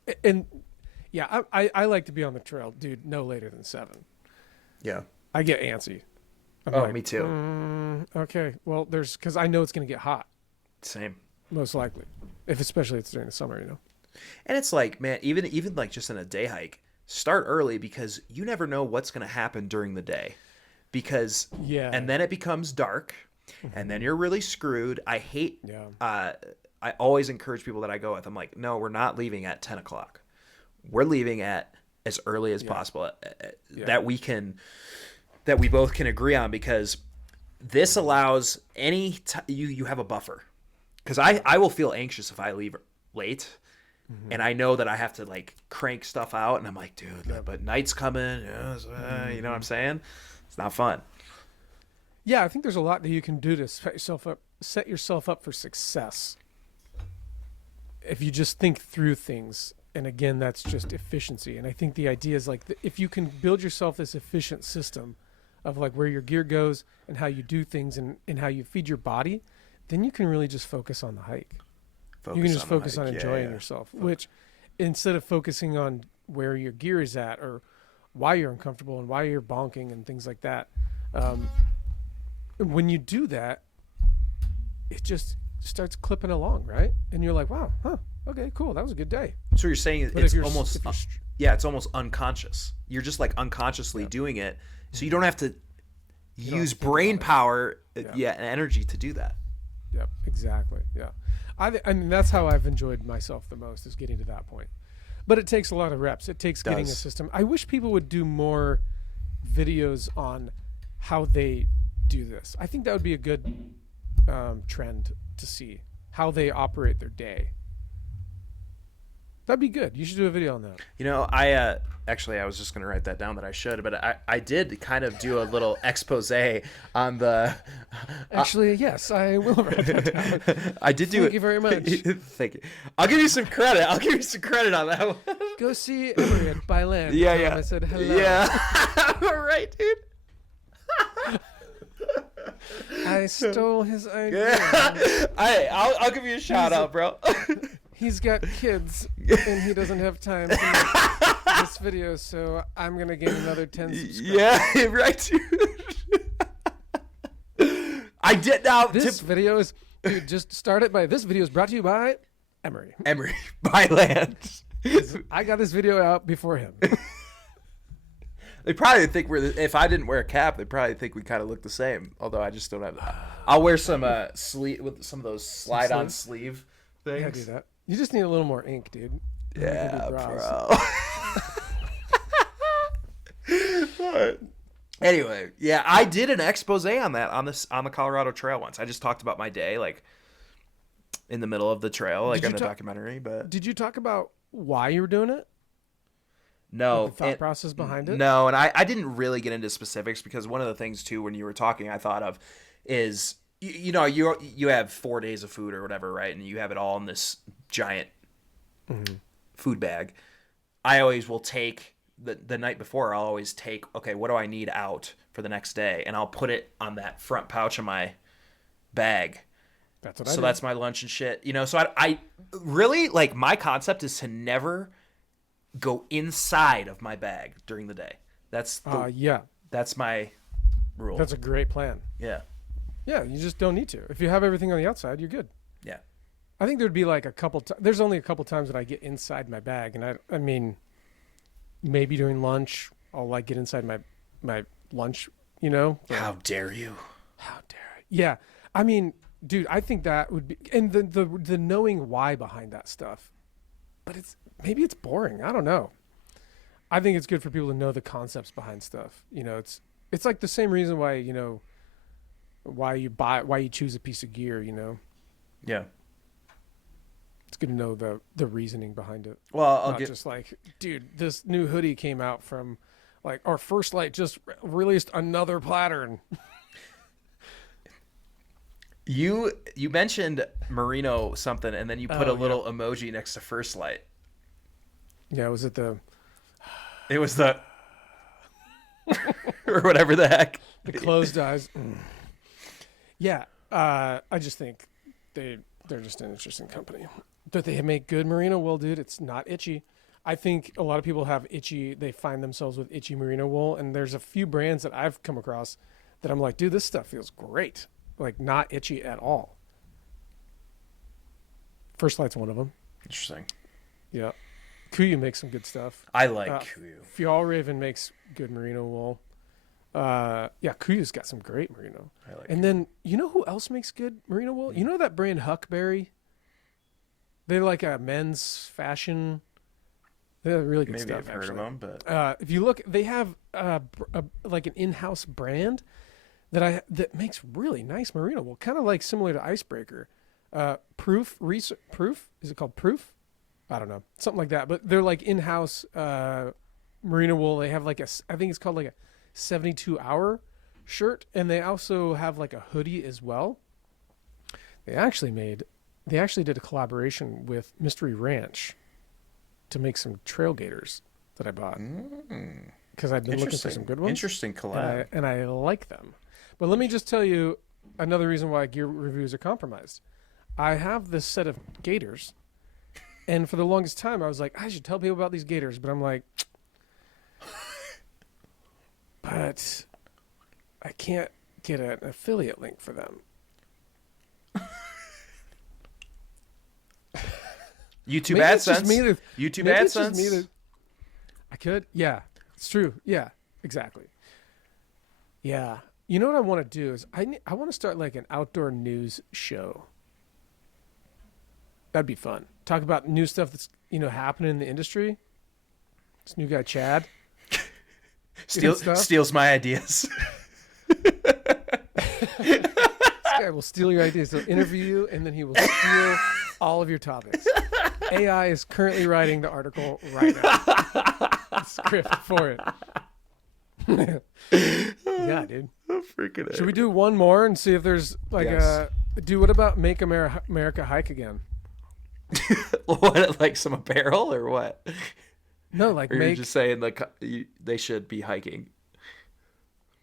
I like to be on the trail, dude, no later than 7. Yeah. I get antsy. Me too. Okay. Well, because I know it's going to get hot. Same. Most likely. Especially if it's during the summer, you know? And it's like, man, even like just in a day hike, start early because you never know what's going to happen during the day. And then it becomes dark and then you're really screwed. I hate, I always encourage people that I go with. I'm like, no, we're not leaving at 10 o'clock. We're leaving at as early as possible that we both can agree on, because this allows you have a buffer, because I will feel anxious if I leave late and I know that I have to like crank stuff out and I'm like, dude, but night's coming, you know what I'm saying? It's not fun. Yeah, I think there's a lot that you can do to set yourself up for success. If you just think through things, and again, that's just efficiency. And I think the idea is like, if you can build yourself this efficient system of like where your gear goes and how you do things and how you feed your body, then you can really just focus on the hike. You can just focus on enjoying yourself, which instead of focusing on where your gear is at or why you're uncomfortable and why you're bonking and things like that. When you do that, it just starts clipping along, right? And you're like, wow, okay, cool. That was a good day. So you're saying it's almost, it's almost unconscious. You're just like unconsciously doing it. So you don't have to use brain power, and energy to do that. Yep, exactly. Yeah. I mean, that's how I've enjoyed myself the most, is getting to that point. But it takes a lot of reps. It takes getting a system. I wish people would do more videos on how they do this. I think that would be a good trend to see, how they operate their day. That'd be good. You should do a video on that. You know, I was just going to write that down that I should, but I did kind of do a little expose on the... Actually, yes, I will write that down. I did do it. Thank you very much. Thank you. I'll give you some credit. On that one. Go see Emery at By Land. Yeah. I said hello. Yeah. All right, dude. I stole his idea. I'll give you a shout out, bro. He's got kids, and he doesn't have time to make this video, so I'm going to gain another 10 subscribers. Yeah, right, dude. I did now. This video is, dude, just start it by, this video is brought to you by Emery. By Land. I got this video out before him. They probably think if I didn't wear a cap, they probably think we kind of look the same, although I just don't have I'll wear some sleeve with some of those slide-on sleeve things. Yeah, do that. You just need a little more ink, dude. Yeah, bro. Anyway, yeah, I did an expose on that on the Colorado Trail once. I just talked about my day, like in the middle of the trail, like on the documentary. But did you talk about why you were doing it? No, like the thought process behind it. No, and I didn't really get into specifics because one of the things too when you were talking, I thought of is. You know, you have 4 days of food or whatever, right? And you have it all in this giant food bag. I always will take the night before. I'll always take, okay, what do I need out for the next day, and I'll put it on that front pouch of my bag. That's what I do. So that's my lunch and shit. You know, so I really like my concept is to never go inside of my bag during the day. That's that's my rule. That's a great plan. Yeah. Yeah, you just don't need to. If you have everything on the outside, you're good. Yeah. I think there'd be like there's only a couple times that I get inside my bag, and I mean, maybe during lunch I'll like get inside my lunch, you know. How dare you? How dare I? Yeah, I mean, dude, I think that would be, and the knowing why behind that stuff, but maybe it's boring. I don't know. I think it's good for people to know the concepts behind stuff. You know, it's like the same reason why, you know, why you choose a piece of gear, you know. Yeah. It's good to know the reasoning behind it. Well, Not just like, dude, this new hoodie came out from, like, our First Light just released another pattern. You mentioned merino something, and then you put a little emoji next to First Light. Yeah, was it the? It was the, or whatever the heck. The closed eyes. Yeah, I just think they're just an interesting company. But they make good merino wool, dude. It's not itchy. I think a lot of people they find themselves with itchy merino wool, and there's a few brands that I've come across that I'm like, dude, this stuff feels great. Like, not itchy at all. First Light's one of them. Interesting. Yeah. Kuyu makes some good stuff. I like Kuyu. Fjallraven makes good merino wool. Kuyu's got some great merino. I like and then, you know who else makes good merino wool? You know that brand Huckberry? They're like a men's fashion. They're really good stuff. Maybe I've heard of them, but if you look, they have like an in-house brand that makes really nice merino wool, kind of like similar to Icebreaker. Proof? Is it called Proof? I don't know, something like that. But they're like in-house merino wool. They have like I think it's called like a 72-hour shirt, and they also have like a hoodie as well. They actually did a collaboration with Mystery Ranch to make some trail gaiters that I bought because I've been looking for some good ones. Interesting collab. And I like them. But let me just tell you another reason why gear reviews are compromised. I have this set of gaiters, and for the longest time I was like, I should tell people about these gaiters, but I'm like, but I can't get an affiliate link for them. YouTube Maybe it's just AdSense. me that- YouTube maybe it's just me AdSense. that- I could. Yeah, it's true. Yeah, exactly. Yeah. You know what I want to do is I want to start like an outdoor news show. That'd be fun. Talk about new stuff that's, happening in the industry. This new guy, Chad. Steals my ideas. This guy will steal your ideas. He'll interview you, and then he will steal all of your topics. AI is currently writing the article right now. The script for it. Yeah, dude. I'm freaking out. Should we do one more and see if there's like Yes. dude, what about Make America Hike Again? What, like some apparel or what? No, like Or you're just saying like they should be hiking.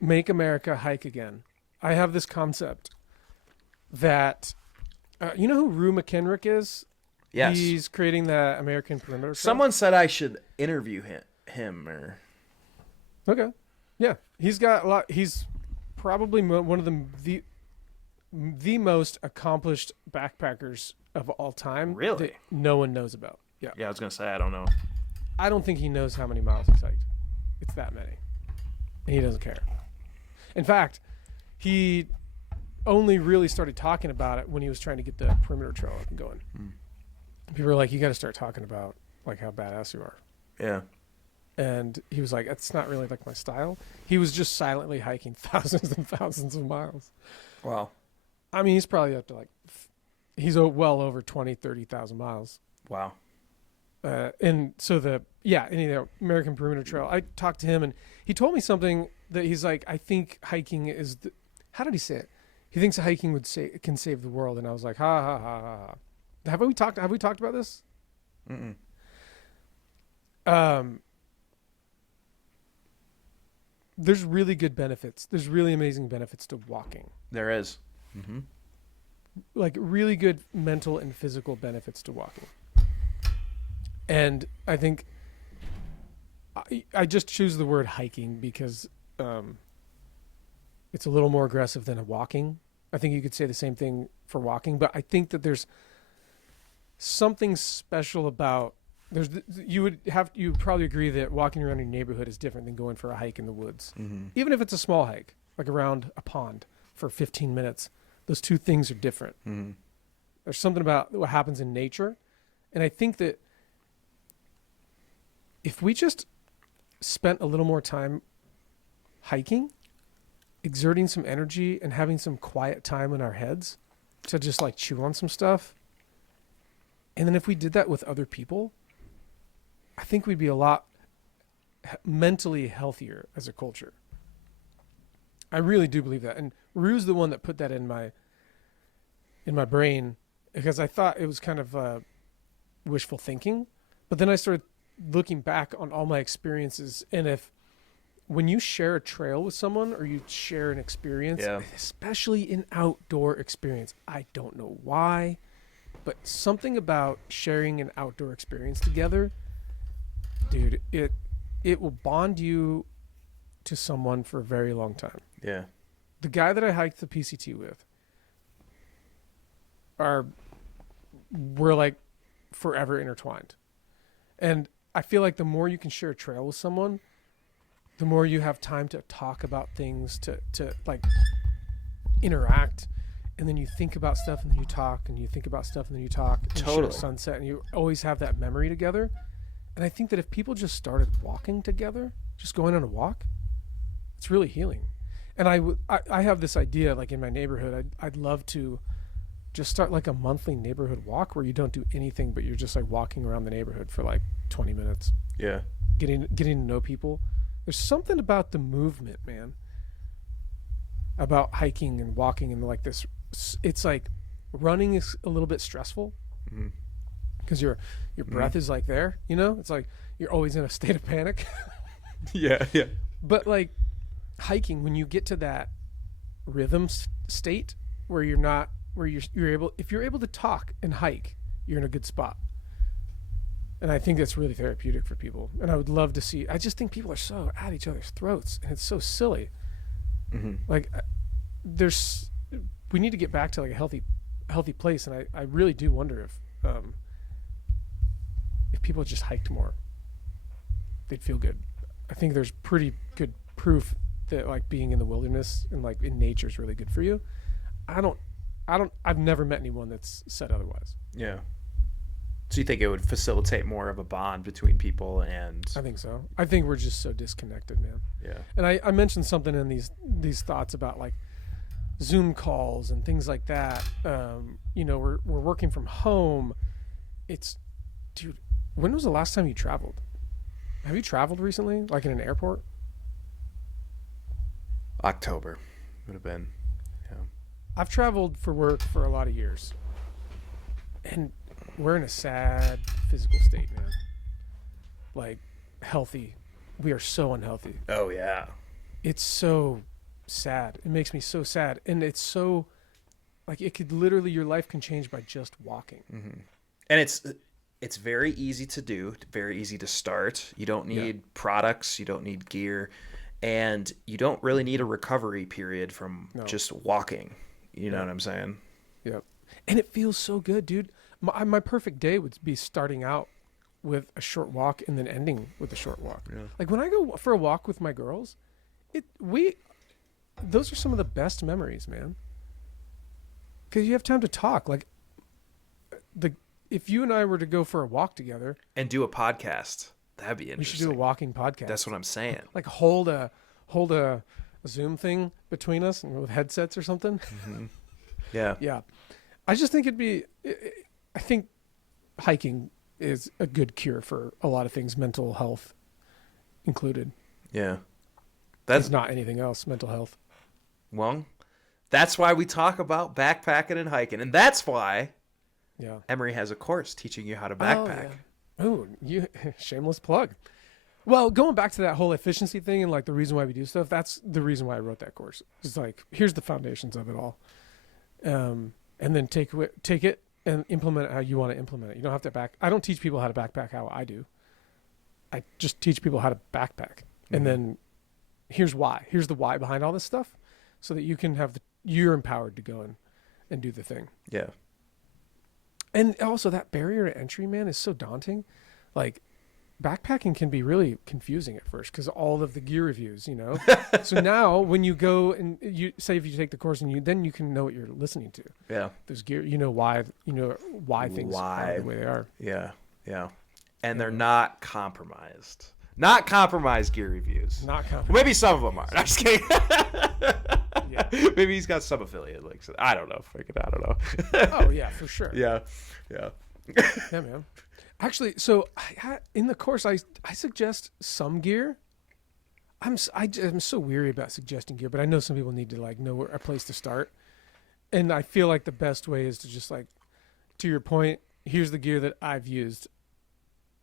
Make America Hike Again. I have this concept that, you know who Rue McKenrick is? Yes. He's creating the American Perimeter Trail. Someone said I should interview him or. Okay. Yeah. He's got a lot. He's probably one of the most accomplished backpackers of all time. Really? That no one knows about. Yeah. Yeah, I was gonna say I don't know. I don't think he knows how many miles he's hiked. It's that many. And he doesn't care. In fact, he only really started talking about it when he was trying to get the perimeter trail up and going. People were like, you got to start talking about like how badass you are. Yeah. And he was like, it's not really like my style. He was just silently hiking thousands and thousands of miles. Wow. I mean, he's probably up to like, he's well over 20, 30,000 miles. Wow. And so American Perimeter Trail, I talked to him and he told me something that he's like, I think hiking is, how did he say it? He thinks hiking can save the world. And I was like, ha, ha, ha, ha, ha. Have we talked about this? Mm-mm. There's really good benefits. There's really amazing benefits to walking. There is. Mm-hmm. Like really good mental and physical benefits to walking. And I think I just choose the word hiking because it's a little more aggressive than a walking. I think you could say the same thing for walking, but I think that there's something special about you would probably agree that walking around your neighborhood is different than going for a hike in the woods. Mm-hmm. Even if it's a small hike, like around a pond for 15 minutes, those two things are different. Mm-hmm. There's something about what happens in nature. And I think that if we just spent a little more time hiking, exerting some energy and having some quiet time in our heads to just like chew on some stuff. And then if we did that with other people, I think we'd be a lot mentally healthier as a culture. I really do believe that. And Rue's the one that put that in my brain because I thought it was kind of wishful thinking. But then I started looking back on all my experiences. And when you share a trail with someone or you share an experience, especially an outdoor experience, I don't know why, but something about sharing an outdoor experience together, dude, it will bond you to someone for a very long time. Yeah. The guy that I hiked the PCT with we're like forever intertwined. And I feel like the more you can share a trail with someone, the more you have time to talk about things, to like interact. And then you think about stuff and then you talk and you think about stuff and then you talk. And you share a sunset and you always have that memory together. And I think that if people just started walking together, just going on a walk, it's really healing. And I have this idea, like in my neighborhood, I'd love to just start like a monthly neighborhood walk where you don't do anything, but you're just like walking around the neighborhood for like 20 minutes. Yeah. Getting to know people. There's something about the movement, man. about hiking and walking and like this. It's like running is a little bit stressful because your breath is like there, you know, it's like you're always in a state of panic. Yeah, yeah. But like hiking, when you get to that rhythm state where you're not, where you're able, if you're able to talk and hike, you're in a good spot. And I think that's really therapeutic for people. And I would love to see, I just think people are so at each other's throats and it's so silly. Like we need to get back to like a healthy place. And I really do wonder if people just hiked more, they'd feel good. I think there's pretty good proof that like being in the wilderness and like in nature is really good for you. I've never met anyone that's said otherwise. Yeah. So you think it would facilitate more of a bond between people? And I think so. I think we're just so disconnected, man. Yeah. And I mentioned something in these thoughts about like Zoom calls and things like that. You know, we're working from home. Dude, when was the last time you traveled? Have you traveled recently, like in an airport? October would have been. Yeah. I've traveled for work for a lot of years, and we're in a sad physical state, man. Like, healthy. We are so unhealthy. Oh yeah. It's so sad. It makes me so sad. And it's so, like, it could literally, your life can change by just walking. And it's very easy to do, very easy to start. You don't need products, you don't need gear, and you don't really need a recovery period from just walking. You know what I'm saying? Yep. And it feels so good, dude. My perfect day would be starting out with a short walk and then ending with a short walk. Yeah. Like when I go for a walk with my girls, those are some of the best memories, man. Because you have time to talk. Like if you and I were to go for a walk together and do a podcast, that'd be interesting. We should do a walking podcast. That's what I'm saying. Like hold a Zoom thing between us and with headsets or something. Yeah. Yeah. I just think I think hiking is a good cure for a lot of things, mental health included. Yeah. That's not anything else, mental health. Well, that's why we talk about backpacking and hiking. And that's why Emory has a course teaching you how to backpack. Oh, shameless plug. Well, going back to that whole efficiency thing and like the reason why we do stuff, that's the reason why I wrote that course. It's like, here's the foundations of it all. And then take it and implement it how you want to implement it. You don't have to I don't teach people how to backpack how I do. I just teach people how to backpack. And then here's why. Here's the why behind all this stuff so that you can you're empowered to go and do the thing. Yeah. And also that barrier to entry, man, is so daunting. Like backpacking can be really confusing at first because all of the gear reviews, you know. So now when you go and you say if you take the course and then you can know what you're listening to. Yeah. There's gear, you know why things are the way they are. Yeah. Yeah. And they're not compromised. Not compromised gear reviews. Not compromised. Maybe some of them are. I'm just kidding. Yeah. Maybe he's got some affiliate links. I don't know. I don't know. Oh yeah, for sure. Yeah. Yeah. Yeah, man. Actually, so in the course, I suggest some gear. I'm so weary about suggesting gear, but I know some people need to like know a place to start. And I feel like the best way is to just like, to your point, here's the gear that I've used,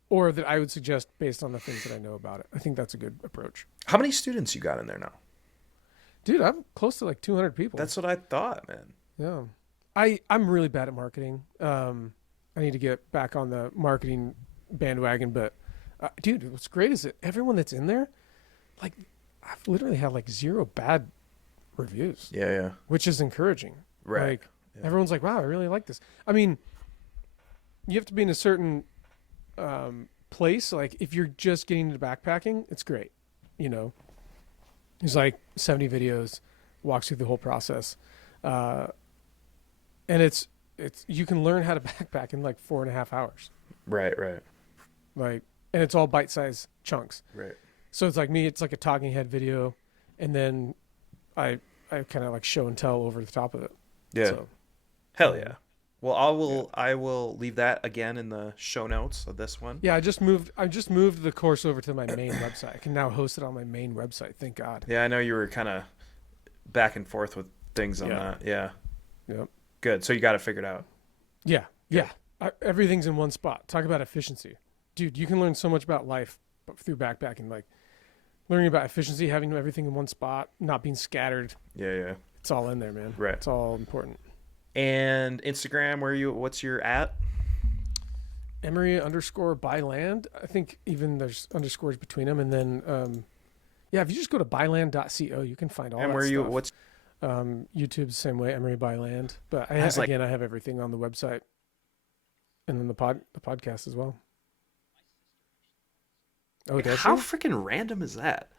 or that I would suggest based on the things that I know about it. I think that's a good approach. How many students you got in there now? Dude, I'm close to like 200 people. That's what I thought, man. Yeah. I'm really bad at marketing. I need to get back on the marketing bandwagon, but dude, what's great is that everyone that's in there, like I've literally had like 0 bad reviews. Yeah. Which is encouraging. Right. Like everyone's like, wow, I really like this. I mean, you have to be in a certain place. Like if you're just getting into backpacking, it's great. You know, there's like 70 videos, walks through the whole process. And it's you can learn how to backpack in like 4.5 hours. Right. Like, and it's all bite-sized chunks. Right. So it's like it's like a talking head video, and then I kind of like show and tell over the top of it. Yeah. So, hell yeah. Well, I will leave that again in the show notes of this one. Yeah, I just moved the course over to my main website. I can now host it on my main website. Thank God. Yeah, I know you were kind of back and forth with things on Yeah. that. Yeah. Yep. Good. So you got it figured out. Yeah. Yeah. Everything's in one spot. Talk about efficiency. Dude, you can learn so much about life through backpacking. Like learning about efficiency, having everything in one spot, not being scattered. Yeah, yeah. It's all in there, man. Right. It's all important. And Instagram, what's your at? Emery_byland. I think even there's underscores between them. And then, if you just go to byland.co, you can find all And that where you stuff. what's YouTube's the same way, Emery Byland. But I was like- have everything on the website. And then the podcast as well. Oh, does how she? freaking random is that?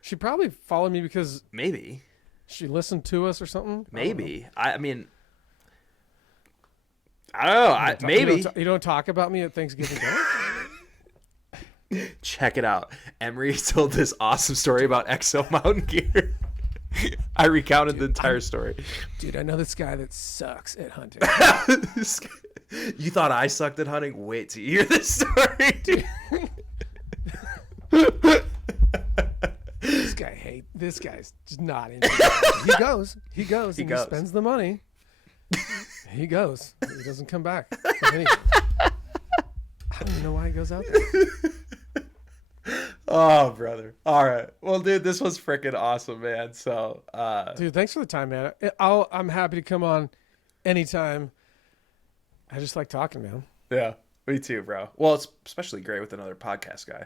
She probably followed me because Maybe. she listened to us or something. Maybe. I mean, I don't know. Maybe. You don't talk about me at Thanksgiving dinner? Check it out. Emery told this awesome story about Exo Mountain Gear. I recounted the entire story. Dude, I know this guy that sucks at hunting. You thought I sucked at hunting? Wait till you hear this story, dude. This guy's just not into it. He goes, and goes. he spends the money. He goes. He doesn't come back. with anything. I don't even know why he goes out there. Oh, brother. All right. Well, dude, this was freaking awesome, man. So, Dude, thanks for the time, man. I'm happy to come on anytime. I just like talking, man. yeah, me too, bro. Well, it's especially great with another podcast guy.